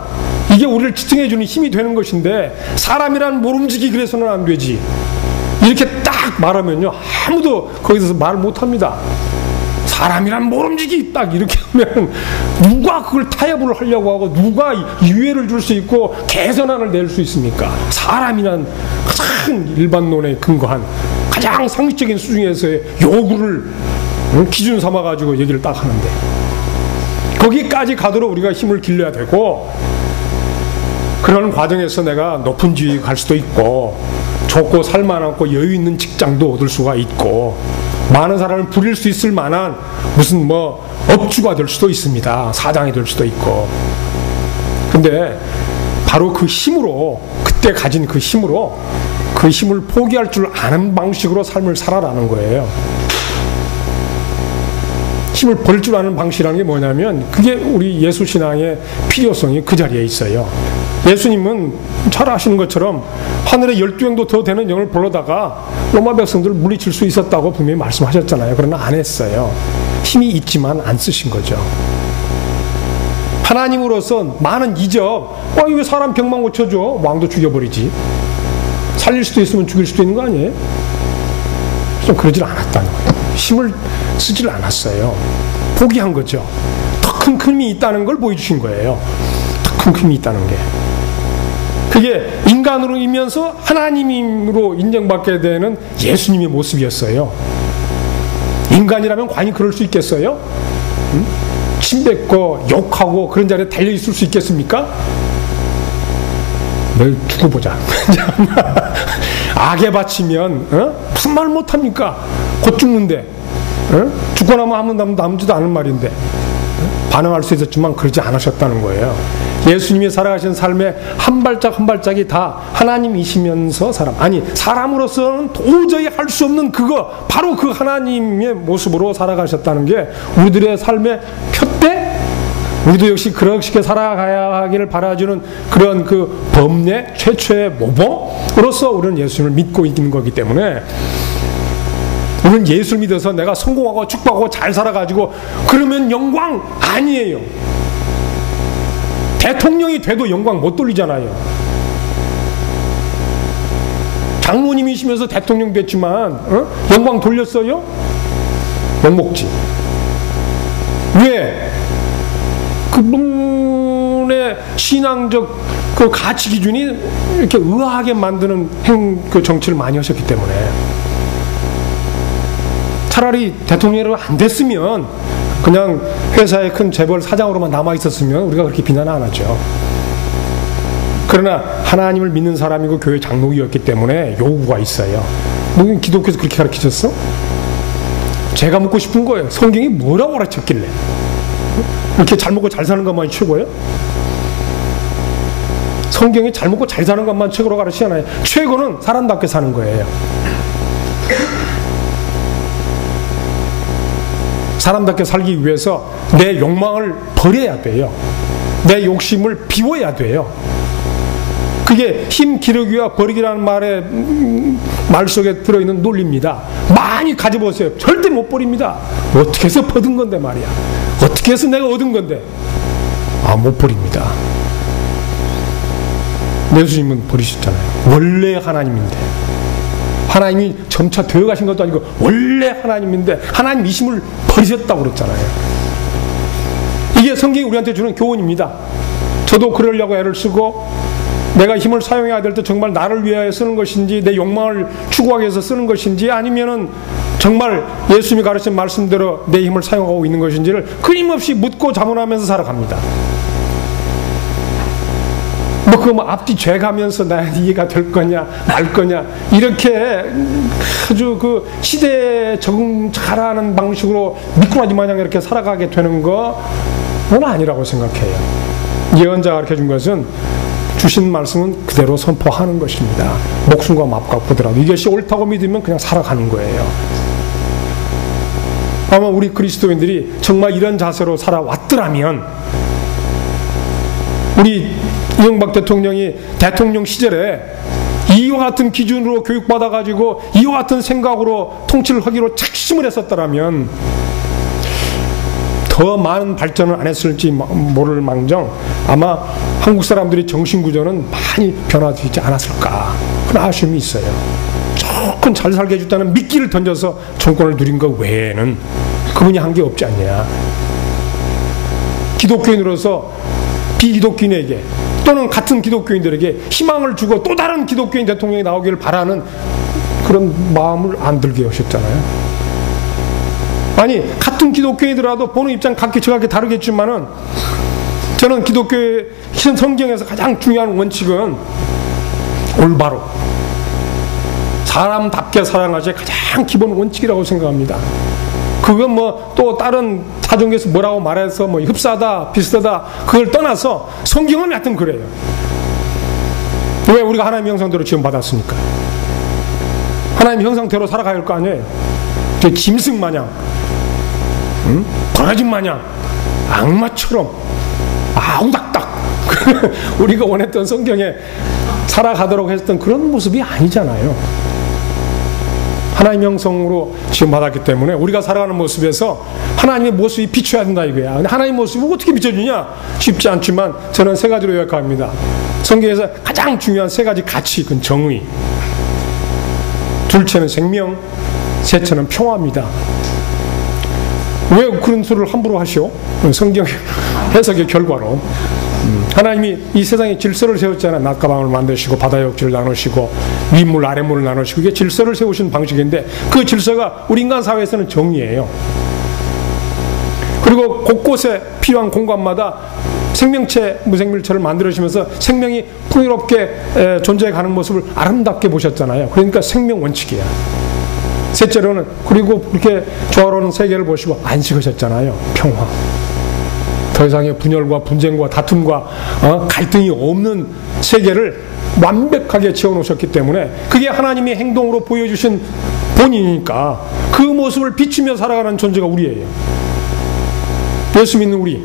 이게 우리를 지탱해주는 힘이 되는 것인데, 사람이란 모름지기 그래서는 안 되지. 이렇게 딱 말하면요, 아무도 거기서 말 못합니다. 사람이란 모름지기 딱 이렇게 하면 누가 그걸 타협을 하려고 하고, 누가 유예를 줄 수 있고 개선안을 낼 수 있습니까? 사람이란 가장 일반론에 근거한 가장 상식적인 수준에서의 요구를 기준 삼아가지고 얘기를 딱 하는데, 거기까지 가도록 우리가 힘을 길러야 되고, 그런 과정에서 내가 높은 지위에 갈 수도 있고, 좋고 살만하고 여유 있는 직장도 얻을 수가 있고, 많은 사람을 부릴 수 있을 만한 무슨 뭐 업주가 될 수도 있습니다. 사장이 될 수도 있고. 근데 바로 그 힘으로, 그때 가진 그 힘으로, 그 힘을 포기할 줄 아는 방식으로 삶을 살아라는 거예요. 힘을 버릴 줄 아는 방식이라는 게 뭐냐면, 그게 우리 예수신앙의 필요성이 그 자리에 있어요. 예수님은 잘 아시는 것처럼 하늘에 12명도 더 되는 영을 불러다가 로마 백성들을 물리칠 수 있었다고 분명히 말씀하셨잖아요. 그러나 안 했어요. 힘이 있지만 안 쓰신 거죠. 하나님으로서 많은 이적, 왜 사람 병만 고쳐줘? 왕도 죽여버리지. 살릴 수도 있으면 죽일 수도 있는 거 아니에요? 좀 그러질 않았다는 거예요. 힘을 쓰질 않았어요. 포기한 거죠. 더 큰 힘이 있다는 걸 보여주신 거예요. 더 큰 힘이 있다는 게. 그게 인간으로 이면서 하나님으로 인정받게 되는 예수님의 모습이었어요. 인간이라면 과연 그럴 수 있겠어요? 응? 침뱉고 욕하고 그런 자리에 달려있을 수 있겠습니까? 널 두고 보자. 악에 바치면 무슨 말 못합니까? 곧 죽는데, 죽고 나면 아무 남지도 않은 말인데, 반응할 수 있었지만 그러지 않으셨다는 거예요. 예수님이 살아가신 삶의 한 발짝 한 발짝이 다 하나님이시면서 사람으로서는 도저히 할 수 없는 그거, 바로 그 하나님의 모습으로 살아가셨다는 게 우리들의 삶의 표대, 우리도 역시 그렇게 살아가야 하기를 바라주는 그런 그 법례 최초의 모범으로서 우리는 예수님을 믿고 있는 거기 때문에, 우리는 예수를 믿어서 내가 성공하고 축복하고 잘 살아가지고 그러면 영광 아니에요. 대통령이 돼도 영광 못 돌리잖아요. 장로님이시면서 대통령 됐지만 영광 돌렸어요? 욕먹지. 왜? 그분의 신앙적 그 가치 기준이 이렇게 의아하게 만드는 그 정치를 많이 하셨기 때문에. 차라리 대통령으로 안 됐으면, 그냥 회사의 큰 재벌 사장으로만 남아 있었으면 우리가 그렇게 비난 안 하죠. 그러나 하나님을 믿는 사람이고 교회 장로이었기 때문에 요구가 있어요. 뭐 기독교에서 그렇게 가르치셨어? 제가 묻고 싶은 거예요. 성경이 뭐라고 가르쳤길래? 이렇게 잘 먹고 잘 사는 것만이 최고예요? 성경이 잘 먹고 잘 사는 것만 최고로 가르치잖아요. 최고는 사람답게 사는 거예요. 사람답게 살기 위해서 내 욕망을 버려야 돼요. 내 욕심을 비워야 돼요. 그게 힘 기르기와 버리기라는 말 속에 들어있는 논리입니다. 많이 가져보세요. 절대 못 버립니다. 어떻게 해서 얻은 건데 말이야. 어떻게 해서 내가 얻은 건데. 못 버립니다. 예수님은 버리셨잖아요. 원래 하나님인데. 하나님이 점차 되어가신 것도 아니고 원래 하나님인데 하나님이심을 버리셨다고 그랬잖아요. 이게 성경이 우리한테 주는 교훈입니다. 저도 그러려고 애를 쓰고, 내가 힘을 사용해야 될 때 정말 나를 위하여 쓰는 것인지, 내 욕망을 추구하기 위해서 쓰는 것인지, 아니면은 정말 예수님이 가르친 말씀대로 내 힘을 사용하고 있는 것인지를 끊임없이 묻고 자문하면서 살아갑니다. 앞뒤 죄가면서 나 이해가 될 거냐 말 거냐, 이렇게 아주 그 시대에 적응 잘하는 방식으로 미꾸라지 마냥 이렇게 살아가게 되는 건 아니라고 생각해요. 예언자가 가르쳐 준 것은, 주신 말씀은 그대로 선포하는 것입니다. 목숨과 맘과 보더라도 이것이 옳다고 믿으면 그냥 살아가는 거예요. 아마 우리 그리스도인들이 정말 이런 자세로 살아왔더라면, 우리 이명박 대통령이 대통령 시절에 이와 같은 기준으로 교육받아가지고 이와 같은 생각으로 통치를 하기로 작심을 했었더라면 더 많은 발전을 안 했을지 모를 망정 아마 한국 사람들의 정신구조는 많이 변화되지 않았을까 그런 아쉬움이 있어요. 조금 잘 살게 해줬다는 미끼를 던져서 정권을 누린 것 외에는 그분이 한 게 없지 않냐. 기독교인으로서 비기독교인에게 또는 같은 기독교인들에게 희망을 주고 또 다른 기독교인 대통령이 나오기를 바라는 그런 마음을 안 들게 하셨잖아요. 아니, 같은 기독교인이더라도 보는 입장 각기 저각기 다르겠지만은, 저는 기독교의 성경에서 가장 중요한 원칙은 올바로 사람답게 사랑하지 가장 기본 원칙이라고 생각합니다. 그건 뭐 또 다른 사정에서 뭐라고 말해서 뭐 흡사하다 비슷하다 그걸 떠나서 성경은 하여튼 그래요. 왜? 우리가 하나님의 형상대로 지금 받았으니까. 하나님의 형상대로 살아가야 할 거 아니에요. 저 짐승 마냥, 도라지 마냥, 악마처럼 아우닥닥 우리가 원했던 성경에 살아가도록 했던 그런 모습이 아니잖아요. 하나님의 형성으로 지금 받았기 때문에 우리가 살아가는 모습에서 하나님의 모습이 비춰야 된다 이거야. 근데 하나님의 모습이 어떻게 비춰주냐? 쉽지 않지만 저는 세 가지로 요약합니다. 성경에서 가장 중요한 세 가지 가치, 그건 정의, 둘째는 생명, 셋째는 평화입니다. 왜 그런 소리를 함부로 하시오? 성경 해석의 결과로 하나님이 이 세상에 질서를 세웠잖아요. 낮과 밤을 만드시고 바다의 역지를 나누시고 윗물 아랫물을 나누시고 이게 질서를 세우신 방식인데 그 질서가 우리 인간 사회에서는 정의예요. 그리고 곳곳에 필요한 공간마다 생명체, 무생물체를 만들어주시면서 생명이 풍요롭게 존재해가는 모습을 아름답게 보셨잖아요. 그러니까 생명 원칙이야. 셋째로는 그리고 그렇게 조화로운 세계를 보시고 안식하셨잖아요. 평화. 더 이상의 분열과 분쟁과 다툼과 갈등이 없는 세계를 완벽하게 지어놓으셨기 때문에 그게 하나님의 행동으로 보여주신 본인이니까 그 모습을 비추며 살아가는 존재가 우리예요. 예수 믿는 우리,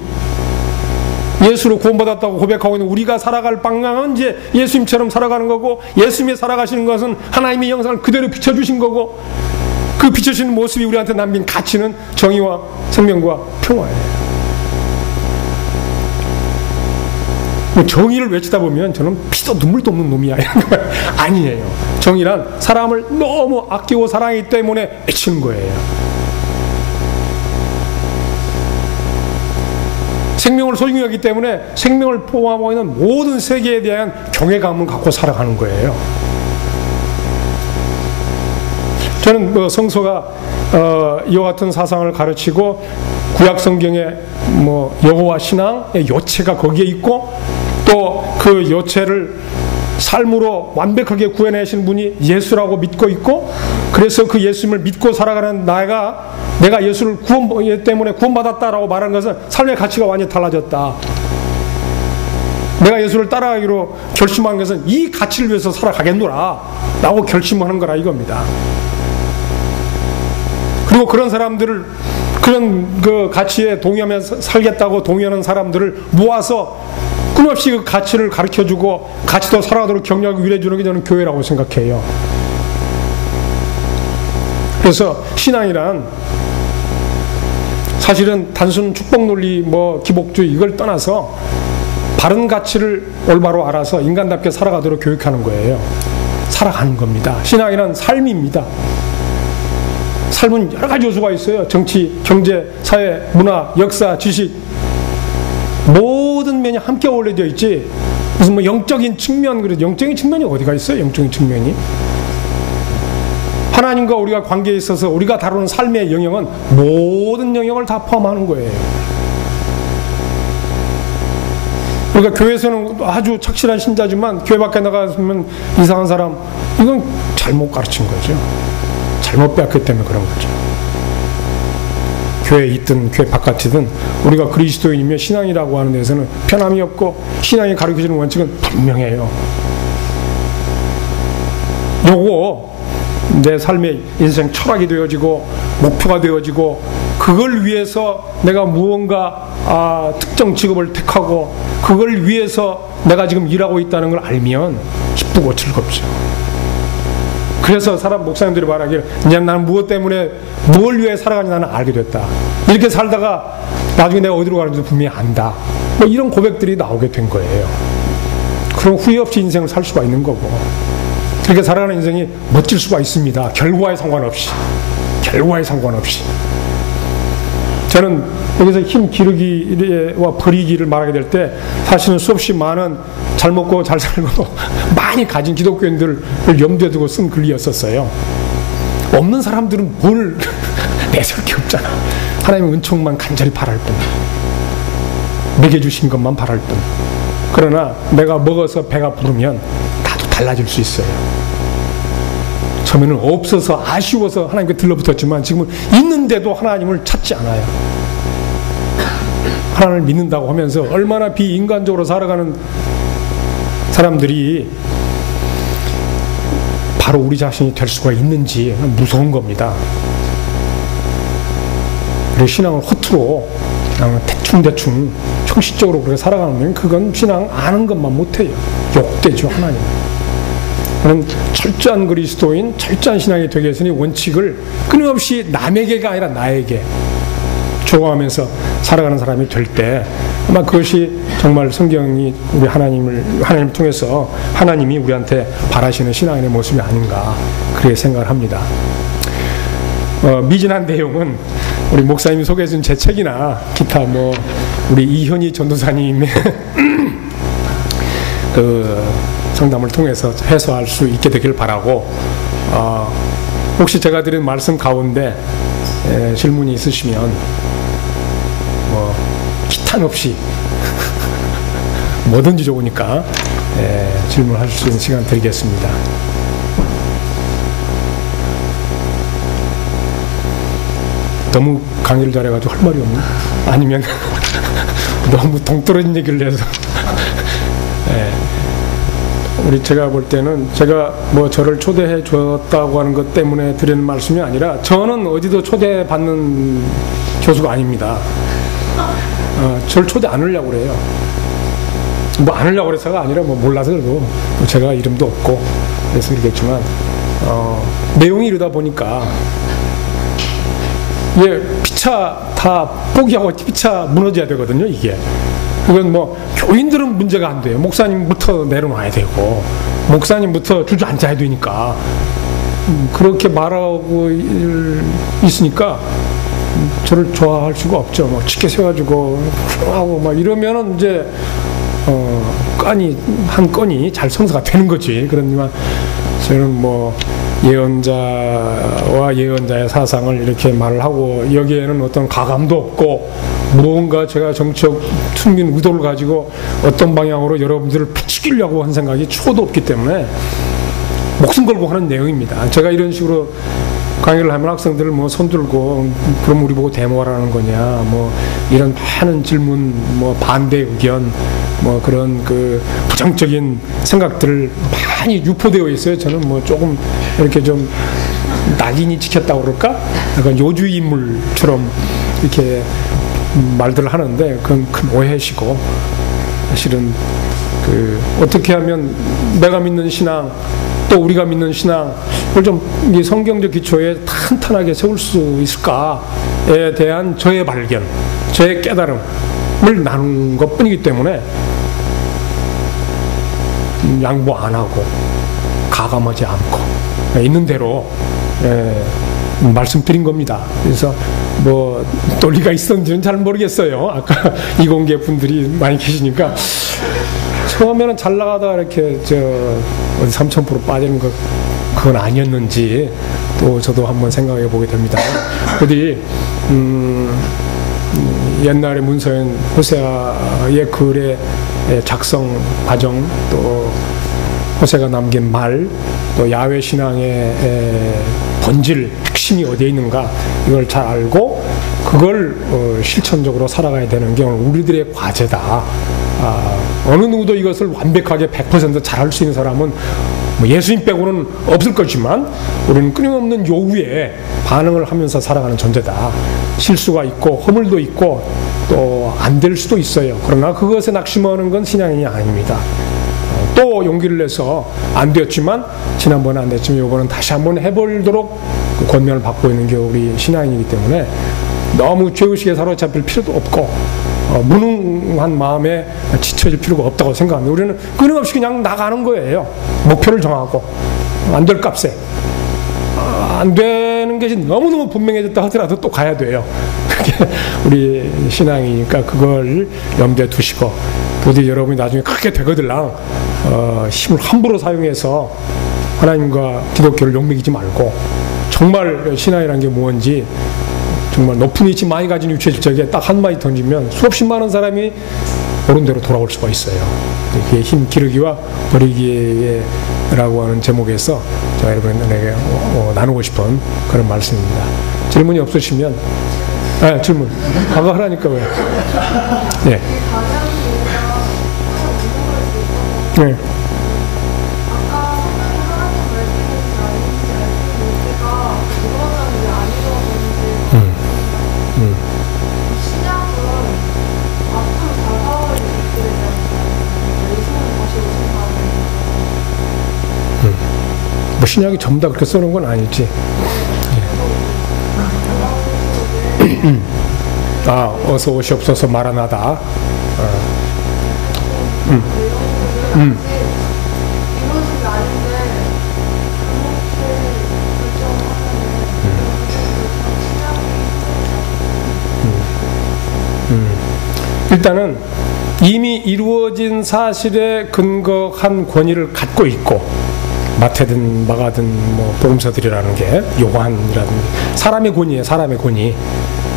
예수로 구원받았다고 고백하고 있는 우리가 살아갈 방향은 이제 예수님처럼 살아가는 거고, 예수님이 살아가시는 것은 하나님의 형상을 그대로 비춰주신 거고, 그 비춰주시는 모습이 우리한테 남긴 가치는 정의와 생명과 평화예요. 정의를 외치다 보면 저는 피도 눈물도 없는 놈이야 이런 거 아니에요. 정의란 사람을 너무 아끼고 사랑하기 때문에 외치는 거예요. 생명을 소중히 여기기 때문에 생명을 포함하고 있는 모든 세계에 대한 경외감을 갖고 살아가는 거예요. 저는 뭐 성서가 이와 같은 사상을 가르치고 구약 성경에 뭐 여호와 신앙의 요체가 거기에 있고 또 그 요체를 삶으로 완벽하게 구해내신 분이 예수라고 믿고 있고, 그래서 그 예수님을 믿고 살아가는 내가 예수를 때문에 구원받았다라고 말하는 것은 삶의 가치가 완전히 달라졌다. 내가 예수를 따라가기로 결심한 것은 이 가치를 위해서 살아가겠노라 라고 결심하는 거라 이겁니다. 그리고 그런 사람들을, 그런 그 가치에 동의하면서 살겠다고 동의하는 사람들을 모아서 끊임없이 그 가치를 가르쳐주고 가치도 살아가도록 격려하고 위로해주는 게 저는 교회라고 생각해요. 그래서 신앙이란 사실은 단순 축복 논리, 뭐 기복주의 이걸 떠나서 바른 가치를 올바로 알아서 인간답게 살아가도록 교육하는 거예요. 살아가는 겁니다. 신앙이란 삶입니다. 삶은 여러 가지 요소가 있어요. 정치, 경제, 사회, 문화, 역사, 지식 모든 면이 함께 어울려져 있지 무슨 뭐 영적인 측면, 그래서 영적인 측면이 어디가 있어요? 영적인 측면이 하나님과 우리가 관계에 있어서 우리가 다루는 삶의 영역은 모든 영역을 다 포함하는 거예요. 우리가 교회에서는 아주 착실한 신자지만 교회 밖에 나가면 이상한 사람, 이건 잘못 가르친 거죠. 잘못 배웠기 때문에 그런 거죠. 교회에 있든 교회 바깥이든 우리가 그리스도인이며 신앙이라고 하는 데서는 편함이 없고 신앙이 가르쳐주는 원칙은 분명해요. 요거 내 삶의 인생 철학이 되어지고 목표가 되어지고 그걸 위해서 내가 무언가 특정 직업을 택하고 그걸 위해서 내가 지금 일하고 있다는 걸 알면 기쁘고 즐겁죠. 그래서 목사님들이 말하기를 이제 나는 무엇 때문에 뭘 위해 살아가는지 나는 알게 됐다. 이렇게 살다가 나중에 내가 어디로 가는지도 분명히 안다. 뭐 이런 고백들이 나오게 된 거예요. 그럼 후회 없이 인생을 살 수가 있는 거고 그렇게 살아가는 인생이 멋질 수가 있습니다. 결과에 상관없이. 저는 여기서 힘 기르기와 버리기를 말하게 될 때 사실은 수없이 많은 잘 먹고 잘 살고 많이 가진 기독교인들을 염두에 두고 쓴 글이었었어요. 없는 사람들은 뭘 내세울 게 없잖아. 하나님의 은총만 간절히 바랄 뿐, 먹여주신 것만 바랄 뿐. 그러나 내가 먹어서 배가 부르면 나도 달라질 수 있어요. 처음에는 없어서 아쉬워서 하나님께 들러붙었지만 지금은 있는데도 하나님을 찾지 않아요. 하나님을 믿는다고 하면서 얼마나 비인간적으로 살아가는 사람들이 바로 우리 자신이 될 수가 있는지 무서운 겁니다. 우리 신앙을 허투루 그냥 대충대충 형식적으로 그렇게 살아가면 그건 신앙 아는 것만 못해요. 욕되죠, 하나님. 저는 철저한 그리스도인, 철저한 신앙이 되기 위해서는 원칙을 끊임없이 남에게가 아니라 나에게 조각하면서 살아가는 사람이 될 때 아마 그것이 정말 성경이 우리 하나님을 통해서 하나님이 우리한테 바라시는 신앙의 모습이 아닌가 그렇게 생각을 합니다. 미진한 내용은 우리 목사님이 소개해준 제 책이나 기타 우리 이현희 전도사님의 그 상담을 통해서 해소할 수 있게 되길 바라고, 혹시 제가 드린 말씀 가운데 질문이 있으시면 기탄 없이 뭐든지 좋으니까 질문할 수 있는 시간 드리겠습니다. 너무 강의를 잘해가지고 할 말이 없나? 아니면 너무 동떨어진 얘기를 해서 우리 제가 볼 때는 제가 저를 초대해 줬다고 하는 것 때문에 드리는 말씀이 아니라 저는 어디도 초대받는 교수가 아닙니다. 저를 초대 안 하려고 그래요. 안 하려고 그래서가 아니라 몰라서 그러고 제가 이름도 없고 그래서 그러겠지만 내용이 이러다 보니까 피차 다 포기하고 피차 무너져야 되거든요. 이게 그건 교인들은 문제가 안 돼요. 목사님부터 내려놔야 되고 목사님부터 주저앉아야 되니까 그렇게 말하고 있으니까 저를 좋아할 수가 없죠. 짙게 세워가지고 하고 이러면은 이제 한 건이 잘 성사가 되는 거지. 그러지만 저는 예언자와 예언자의 사상을 이렇게 말을 하고 여기에는 어떤 가감도 없고 무언가 제가 정치적 숨긴 의도를 가지고 어떤 방향으로 여러분들을 부추기려고 한 생각이 초도 없기 때문에 목숨 걸고 하는 내용입니다. 제가 이런 식으로 강의를 하면 학생들을 손들고 그럼 우리 보고 데모하라는 거냐 이런 많은 질문 반대 의견 그런 그 부정적인 생각들을 많이 유포되어 있어요. 저는 조금 이렇게 좀 낙인이 찍혔다고 그럴까? 약간 요주의 인물처럼 이렇게 말들을 하는데 그건 큰 오해시고 사실은 어떻게 하면 내가 믿는 신앙 또 우리가 믿는 신앙을 좀 이 성경적 기초에 탄탄하게 세울 수 있을까에 대한 저의 발견, 저의 깨달음을 나눈 것뿐이기 때문에 양보 안 하고 가감하지 않고 있는 대로 말씀드린 겁니다. 그래서 논리가 있었는지는 잘 모르겠어요. 아까 이공계 분들이 많이 계시니까 처음에는 잘 나가다가 이렇게 어디 3000% 빠지는 것 그건 아니었는지 또 저도 한번 생각해 보게 됩니다. 어디 옛날에 문서인 호세아의 글의 작성 과정 또 호세가 남긴 말 또 야훼 신앙의 본질 핵심이 어디에 있는가 이걸 잘 알고 그걸 실천적으로 살아가야 되는 게 오늘 우리들의 과제다. 어느 누구도 이것을 완벽하게 100% 잘할 수 있는 사람은 예수님 빼고는 없을 것이지만 우리는 끊임없는 요구에 반응을 하면서 살아가는 존재다. 실수가 있고 허물도 있고 또 안 될 수도 있어요. 그러나 그것에 낙심하는 건 신앙이 아닙니다. 또 용기를 내서 안 되었지만 지난번에 안 됐지만 이번은 다시 한번 해보도록 권면을 받고 있는 게 우리 신앙이기 때문에 너무 죄의식에 사로잡힐 필요도 없고 무능한 마음에 지쳐질 필요가 없다고 생각합니다. 우리는 끊임없이 그냥 나가는 거예요. 목표를 정하고 안 될 값에 안 되는 것이 너무너무 분명해졌다 하더라도 또 가야 돼요. 그게 우리 신앙이니까 그걸 염두에 두시고 부디 여러분이 나중에 크게 되거들랑 힘을 함부로 사용해서 하나님과 기독교를 욕먹이지 말고 정말 신앙이라는 게 뭔지 정말 높은 위치 많이 가진 위치에 있을 적에 딱 한마디 던지면 수없이 많은 사람이 옳은 대로 돌아올 수가 있어요. 그게 힘 기르기와 버리기라고 하는 제목에서 제가 여러분에게 나누고 싶은 그런 말씀입니다. 질문이 없으시면 질문 아까 하라니까 왜? 네. 네. 뭐 신약이 전부 다 그렇게 써놓은 건 아니지. 어서 오시옵소서 마라나다. 일단은 이미 이루어진 사실에 근거한 권위를 갖고 있고, 마태든 마가든 뭐 복음서들이라는 게, 요한이라든지 사람의 권위예요. 사람의 권위.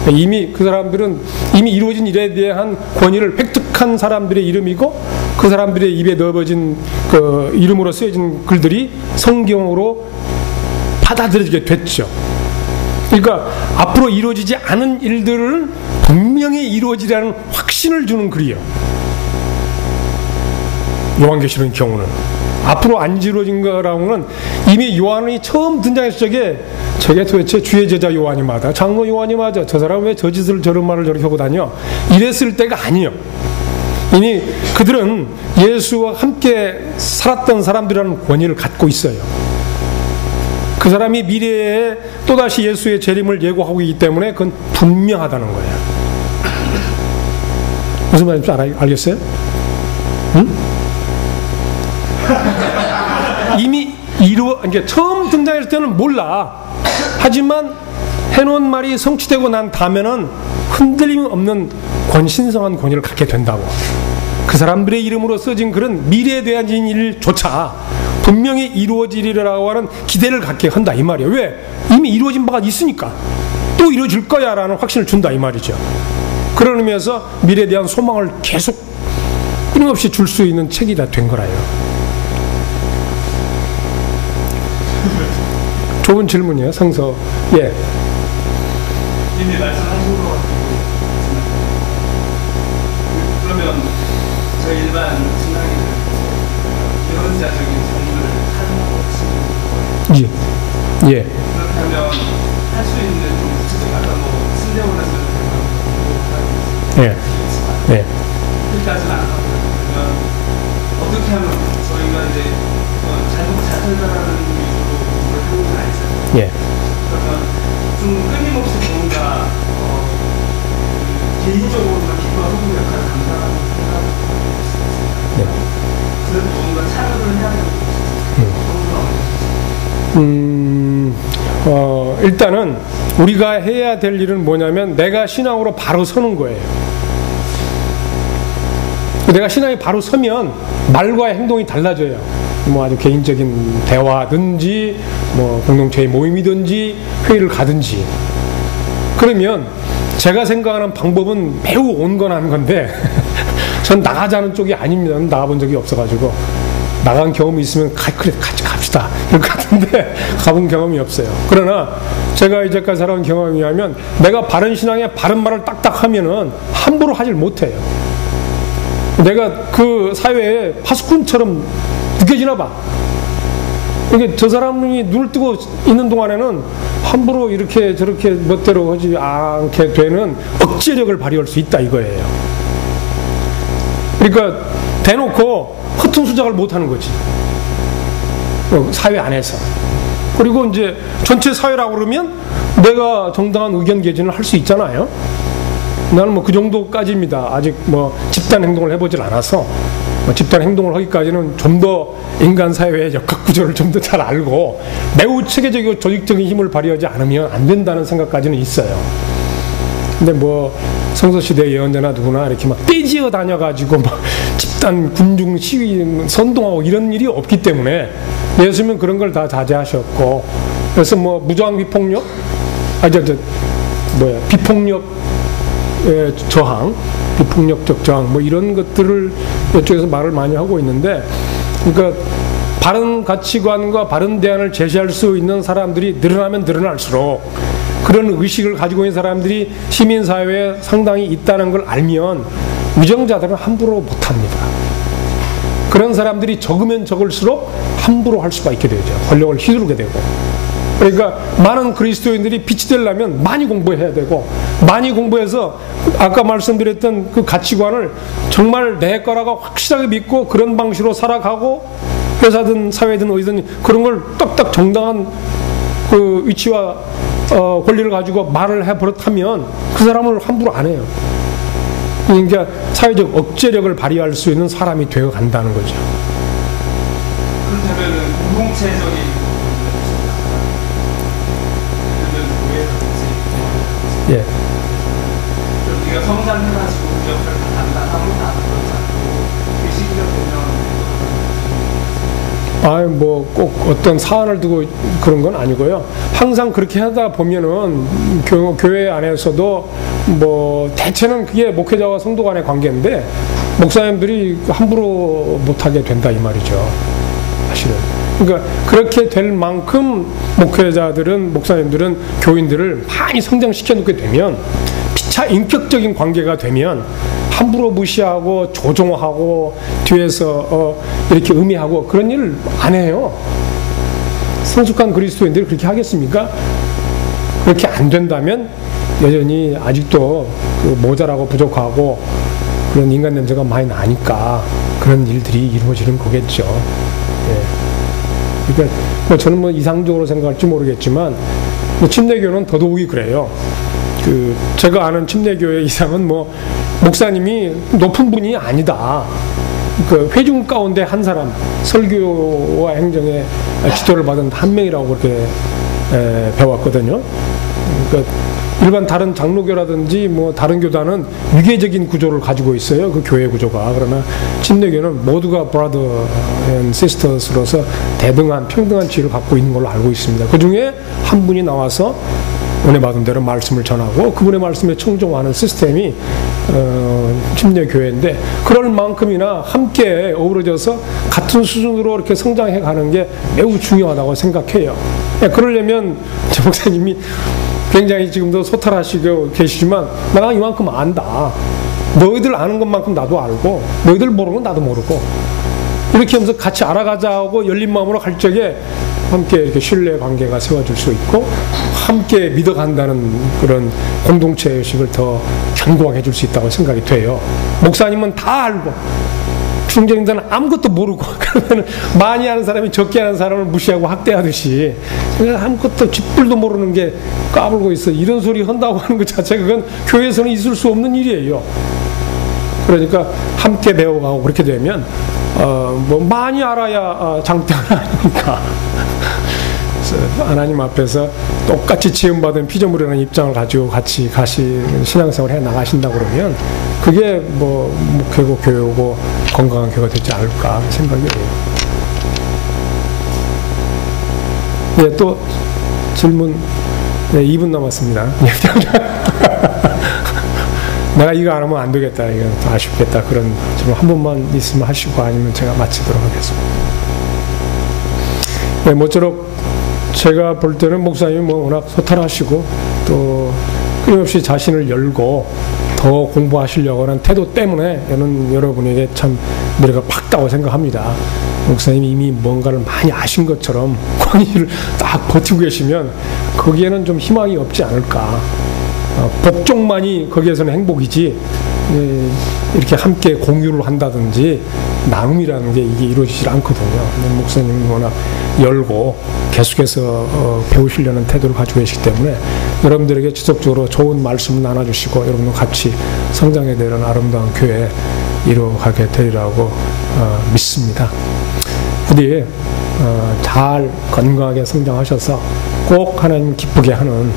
이미 그 사람들은 이미 이루어진 일에 대한 권위를 획득한 사람들의 이름이고, 그 사람들의 입에 넣어진 그 이름으로 쓰여진 글들이 성경으로 받아들여지게 됐죠. 그러니까 앞으로 이루어지지 않은 일들을 분명히 이루어지라는 확신을 주는 글이에요. 요한계시록의 경우는 앞으로 안 이루어진 거라고는 이미 요한이 처음 등장했을 적에 저게 도대체 주의 제자 요한이 맞아? 장로 요한이 맞아? 저 사람 왜 저 짓을 저런 말을 저렇게 하고 다녀? 이랬을 때가 아니에요. 이미 그들은 예수와 함께 살았던 사람들이라는 권위를 갖고 있어요. 그 사람이 미래에 또다시 예수의 재림을 예고하고 있기 때문에 그건 분명하다는 거예요. 무슨 말인지 알겠어요? 응? 이미 이제 처음 등장했을 때는 몰라. 하지만 해놓은 말이 성취되고 난 다음에는 흔들림 없는 신성한 권위를 갖게 된다고. 그 사람들의 이름으로 써진 글은 미래에 대한 일조차 분명히 이루어지리라고 하는 기대를 갖게 한다 이 말이에요. 왜? 이미 이루어진 바가 있으니까 또 이루어질 거야 라는 확신을 준다 이 말이죠. 그런 의미에서 미래에 대한 소망을 계속 끊임없이 줄 수 있는 책이 다 된 거라요. 좋은 질문이에요. 성서. 예. 이미 말씀하신 것 같아요. 그러면 저 일반 신앙인들 이론자적인 정보를 사용하고 있는 거예요. 예. 그렇다면 할 수 있는 좀 솔직히 아까 뭐 신대원에서 예. 예. 여기까지는 안 하고 그러면 어떻게 하면 저희가 이제 잘못 자살자라는 예. 그러면 좀 끊임없이 뭔가 개인적으로 기도하고 약간 감사하는 생각을 네. 그래도 뭔가 참여를 해야 되는 일단은 우리가 해야 될 일은 뭐냐면 내가 신앙으로 바로 서는 거예요. 내가 신앙이 바로 서면 말과 행동이 달라져요. 뭐 아주 개인적인 대화든지 뭐 공동체의 모임이든지 회의를 가든지. 그러면 제가 생각하는 방법은 매우 온건한 건데 전 나가자는 쪽이 아닙니다. 나가본 적이 없어가지고 나간 경험이 있으면 그래 같이 갑시다 이럴 것 같은데 가본 경험이 없어요. 그러나 제가 이제까지 살아온 경험에 의하면 내가 바른 신앙에 바른 말을 딱딱 하면은 함부로 하질 못해요. 내가 그 사회에 파수꾼처럼 느껴지나 봐. 이게 저 사람이 눈을 뜨고 있는 동안에는 함부로 이렇게 저렇게 멋대로 하지 않게 되는 억제력을 발휘할 수 있다 이거예요. 그러니까 대놓고 허튼 수작을 못 하는 거지. 사회 안에서. 그리고 이제 전체 사회라고 그러면 내가 정당한 의견 개진을 할 수 있잖아요. 나는 뭐 그 정도까지입니다. 아직 뭐 집단 행동을 해보질 않아서 집단 행동을 하기까지는 좀 더 인간 사회의 역학 구조를 좀 더 잘 알고 매우 체계적이고 조직적인 힘을 발휘하지 않으면 안 된다는 생각까지는 있어요. 근데 뭐 성서시대 예언자나 누구나 이렇게 막 떼지어 다녀가지고 막 집단 군중 시위 선동하고 이런 일이 없기 때문에 예수님은 그런 걸 다 자제하셨고, 그래서 뭐 무저항 비폭력, 비폭력 저항, 비폭력적 저항 뭐 이런 것들을 이쪽에서 말을 많이 하고 있는데, 그러니까 바른 가치관과 바른 대안을 제시할 수 있는 사람들이 늘어나면 늘어날수록 그런 의식을 가지고 있는 사람들이 시민사회에 상당히 있다는 걸 알면 위정자들은 함부로 못합니다. 그런 사람들이 적으면 적을수록 함부로 할 수가 있게 되죠. 권력을 휘두르게 되고. 그러니까 많은 그리스도인들이 빛이 되려면 많이 공부해야 되고, 많이 공부해서 아까 말씀드렸던 그 가치관을 정말 내 거라고 확실하게 믿고 그런 방식으로 살아가고, 회사든 사회든 어디든 그런 걸 딱딱 정당한 그 위치와 권리를 가지고 말을 해버릇하면 그 사람을 함부로 안 해요. 그러니까 사회적 억제력을 발휘할 수 있는 사람이 되어 간다는 거죠. 그렇다면 공동체적인 예. 우리가 성장해가지고 역할을 담당하면 안 그렇지 않고 의식적 대면 뭐 꼭 어떤 사안을 두고 그런 건 아니고요. 항상 그렇게 하다 보면은 교회 안에서도 뭐 대체는 그게 목회자와 성도 간의 관계인데 목사님들이 함부로 못하게 된다 이 말이죠. 사실은. 그러니까 그렇게 될 만큼 목회자들은, 목사님들은 교인들을 많이 성장시켜 놓게 되면, 피차 인격적인 관계가 되면 함부로 무시하고 조종하고 뒤에서 이렇게 음해하고 그런 일을 안 해요. 성숙한 그리스도인들이 그렇게 하겠습니까? 그렇게 안 된다면 여전히 아직도 그 모자라고 부족하고 그런 인간 냄새가 많이 나니까 그런 일들이 이루어지는 거겠죠. 예. 그러니까 뭐 저는 뭐 이상적으로 생각할지 모르겠지만 뭐 침례교는 더더욱이 그래요. 그 제가 아는 침례교의 이상은 뭐 목사님이 높은 분이 아니다. 그 회중 가운데 한 사람, 설교와 행정에 지도를 받은 한 명이라고 그렇게 배웠거든요. 그러니까 일반 다른 장로교라든지 뭐 다른 교단은 위계적인 구조를 가지고 있어요. 그 교회 구조가. 그러나 침례교는 모두가 brother and sisters로서 대등한 평등한 지위를 갖고 있는 걸로 알고 있습니다. 그 중에 한 분이 나와서 은혜 받은 대로 말씀을 전하고 그분의 말씀에 청종하는 시스템이 침례교회인데, 그럴 만큼이나 함께 어우러져서 같은 수준으로 이렇게 성장해 가는 게 매우 중요하다고 생각해요. 그러려면 제 목사님이 굉장히 지금도 소탈하시고 계시지만 내가 이만큼 안다. 너희들 아는 것만큼 나도 알고 너희들 모르는 건 나도 모르고 이렇게 하면서 같이 알아가자고 열린 마음으로 갈 적에 함께 이렇게 신뢰 관계가 세워질 수 있고 함께 믿어간다는 그런 공동체 의식을 더 견고하게 해줄 수 있다고 생각이 돼요. 목사님은 다 알고 중재인들은 아무것도 모르고 그러면 많이 아는 사람이 적게 아는 사람을 무시하고 학대하듯이 아무것도 쥐뿔도 모르는 게 까불고 있어 이런 소리 한다고 하는 것 자체가 그건 교회에서는 있을 수 없는 일이에요. 그러니까 함께 배워가고 그렇게 되면 뭐 많이 알아야 장땡은 아니니까 하나님 앞에서 똑같이 지음받은 피조물이라는 입장을 가지고 같이 신앙생활을 해 나가신다 그러면 그게 뭐 목회고 교회고 건강한 교회가 되지 않을까 생각이 해요. 네, 또 질문. 네, 2분 남았습니다. 내가 이거 안 하면 안 되겠다, 이거 아쉽겠다, 그런 질문 한 번만 있으면 하시고 아니면 제가 마치도록 하겠습니다. 네, 모쪼록 제가 볼 때는 목사님이 뭐 워낙 소탈하시고 또 끊임없이 자신을 열고 더 공부하시려고 하는 태도 때문에 저는 여러분에게 참 미래가 밝다고 생각합니다. 목사님이 이미 뭔가를 많이 아신 것처럼 권위를 딱 버티고 계시면 거기에는 좀 희망이 없지 않을까. 복종만이 거기에서는 행복이지 이렇게 함께 공유를 한다든지 나눔이라는 게 이게 이루어지질 않거든요. 목사님은 워낙 열고 계속해서 배우시려는 태도를 가지고 계시기 때문에 여러분들에게 지속적으로 좋은 말씀을 나눠주시고 여러분도 같이 성장해야 되는 아름다운 교회 이루어가게 되리라고 믿습니다. 부디 잘 건강하게 성장하셔서 꼭 하나님 기쁘게 하는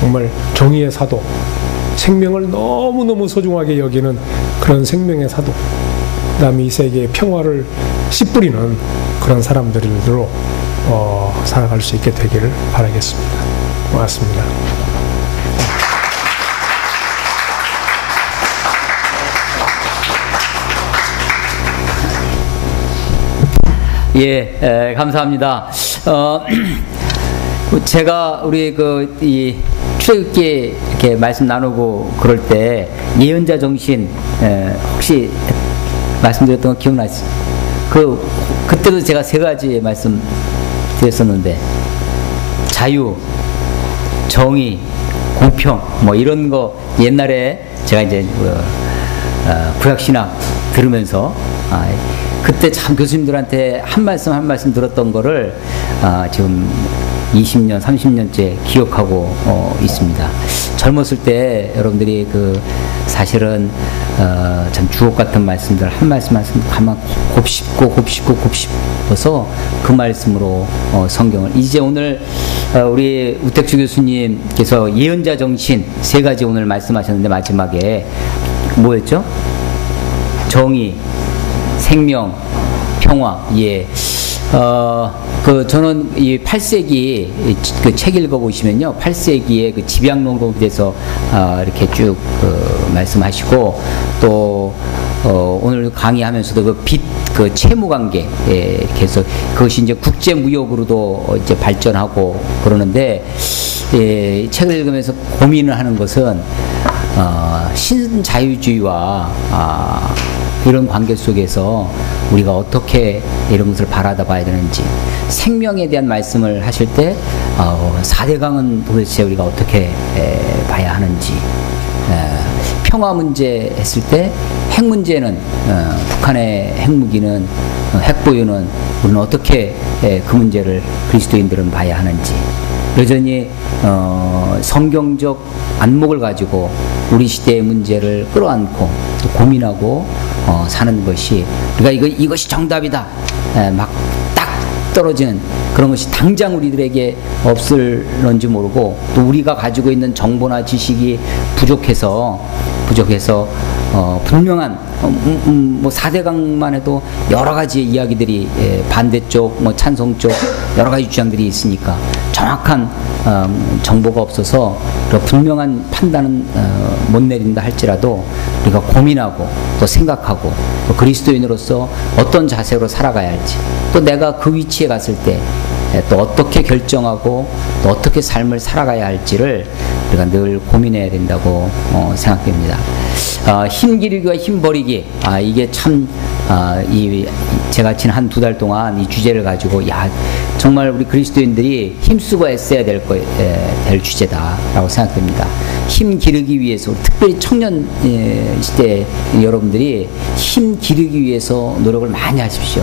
정말 정의의 사도, 생명을 너무너무 소중하게 여기는 그런 생명의 사도, 그 다음에 이 세계의 평화를 씨뿌리는 그런 사람들로 살아갈 수 있게 되기를 바라겠습니다. 고맙습니다. 감사합니다. 제가 우리 이 출애굽기 이렇게 말씀 나누고 그럴 때 예언자 정신 혹시 말씀드렸던 거 기억나시죠? 그때도 제가 세 가지 말씀 드렸었는데 자유, 정의, 공평 뭐 이런 거 옛날에 제가 이제 구약신학 들으면서 그때 참 교수님들한테 한 말씀 들었던 거를 지금 20년, 30년째 기억하고 있습니다. 젊었을 때 여러분들이 사실은 참 주옥 같은 말씀들 한 말씀 가만 곱씹어서 그 말씀으로 성경을 이제 오늘 우리 우택주 교수님께서 예언자 정신 세 가지 오늘 말씀하셨는데 마지막에 뭐였죠? 정의, 생명, 평화. 저는 이 8세기 그 책 읽어보시면요. 8세기의 집약론에 대해서 이렇게 쭉 말씀하시고 또 오늘 강의하면서도 채무관계 이렇게 해서 그것이 이제 국제무역으로도 이제 발전하고 그러는데 책을 읽으면서 고민을 하는 것은 신자유주의와 이런 관계 속에서 우리가 어떻게 이런 것을 바라다 봐야 되는지 생명에 대한 말씀을 하실 때 4대강은 도대체 우리가 어떻게 봐야 하는지 평화 문제 했을 때 핵 문제는 북한의 핵무기는 핵보유는 우리는 어떻게 그 문제를 그리스도인들은 봐야 하는지 여전히 성경적 안목을 가지고 우리 시대의 문제를 끌어안고 또 고민하고 사는 것이 우리가 이것이 정답이다 막 딱 떨어지는 그런 것이 당장 우리들에게 없을런지 모르고 또 우리가 가지고 있는 정보나 지식이 부족해서 분명한 뭐 4대강만 해도 여러 가지 이야기들이 반대쪽 뭐 찬성 쪽 여러 가지 주장들이 있으니까 정확한 정보가 없어서 분명한 판단은 못 내린다 할지라도 우리가 고민하고 또 생각하고 또 그리스도인으로서 어떤 자세로 살아가야 할지 또 내가 그 위치에 갔을 때 또 어떻게 결정하고 또 어떻게 삶을 살아가야 할지를 우리가 늘 고민해야 된다고 생각됩니다. 힘 기르기와 힘 버리기 이게 참 제가 지난 한 두 달 동안 이 주제를 가지고 정말 우리 그리스도인들이 힘쓰고 애써야 될 주제다라고 생각됩니다. 힘 기르기 위해서 특별히 청년 시대 여러분들이 힘 기르기 위해서 노력을 많이 하십시오.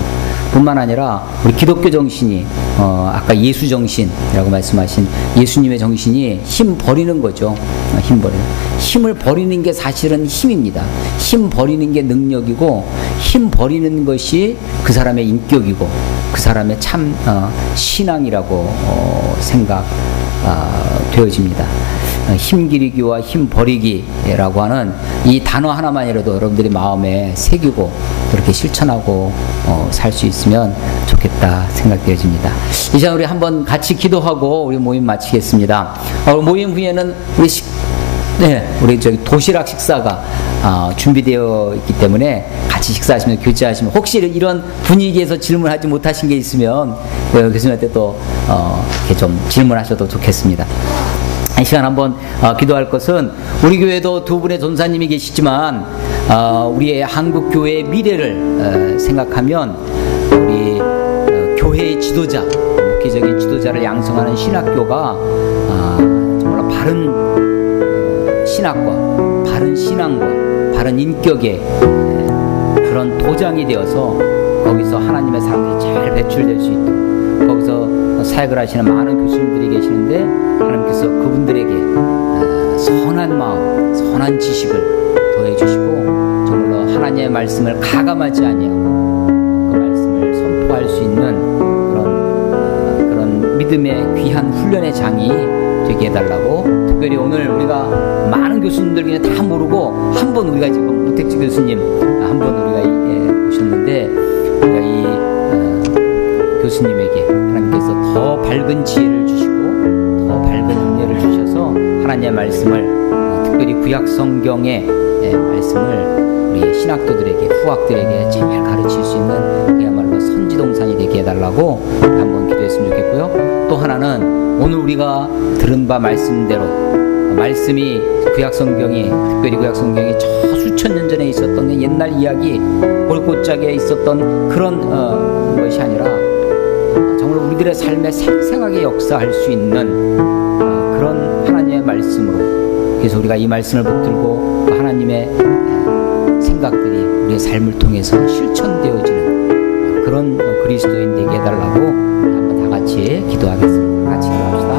뿐만 아니라 우리 기독교 정신이 아까 예수 정신이라고 말씀하신 예수님의 정신이 힘 버리는 거죠. 힘을 버리는 게 사실은 힘입니다. 힘 버리는 게 능력이고 힘 버리는 것이 그 사람의 인격이고 그 사람의 참 신앙이라고 생각되어집니다. 힘 기르기와 힘 버리기라고 하는 이 단어 하나만이라도 여러분들이 마음에 새기고 그렇게 실천하고 살 수 있으면 좋겠다 생각되어집니다. 이 시간 우리 한번 같이 기도하고 우리 모임 마치겠습니다. 모임 후에는 우리 도시락 식사가 준비되어 있기 때문에 같이 식사하시면 교제하시면 혹시 이런 분위기에서 질문하지 못하신 게 있으면 교수님한테 또 이렇게 좀 질문하셔도 좋겠습니다. 이 시간 한번 기도할 것은 우리 교회도 두 분의 전사님이 계시지만 우리의 한국 교회의 미래를 생각하면 우리 교회의 지도자, 목회적인 지도자를 양성하는 신학교가 정말 바른 신학과, 바른 신앙과, 바른 인격의 그런 도장이 되어서 거기서 하나님의 사람들이 잘 배출될 수 있도록 거기서 사역을 하시는 많은 교수님들이 계시는데 하나님께서 그분들에게 선한 마음, 선한 지식을 더해 주시고 정말로 하나님의 말씀을 가감하지 아니하고 그 말씀을 선포할 수 있는 그런 믿음의 귀한 훈련의 장이 되게 해달라고 특별히 오늘 우리가 많은 교수님들 그냥 다 모르고 한 번 우리가 지금 우택주 교수님 한 번 우리가 오셨는데 우리가 이 교수님에게 하나님께서 더 밝은 지혜를 주시고 더 밝은 은혜를 주셔서 하나님의 말씀을 특별히 구약 성경의 말씀을 우리 신학도들에게 후학들에게 잘 가르칠 수 있는 그야말로 선지동산이 되게 되게 해달라고 한번 기도했으면 좋겠고요. 또 하나는 오늘 우리가 들은 바 말씀대로 말씀이 구약성경이 특별히 구약성경이 저 수천 년 전에 있었던 옛날 이야기 골고짝에 있었던 그런 것이 아니라 정말 우리들의 삶에 생생하게 역사할 수 있는 그런 하나님의 말씀으로 그래서 우리가 이 말씀을 붙들고 또 하나님의 생각들이 우리의 삶을 통해서 실천되어지는 그런 그리스도인 되게 해달라고 한번 다 같이 기도하겠습니다. 같이 기도합시다.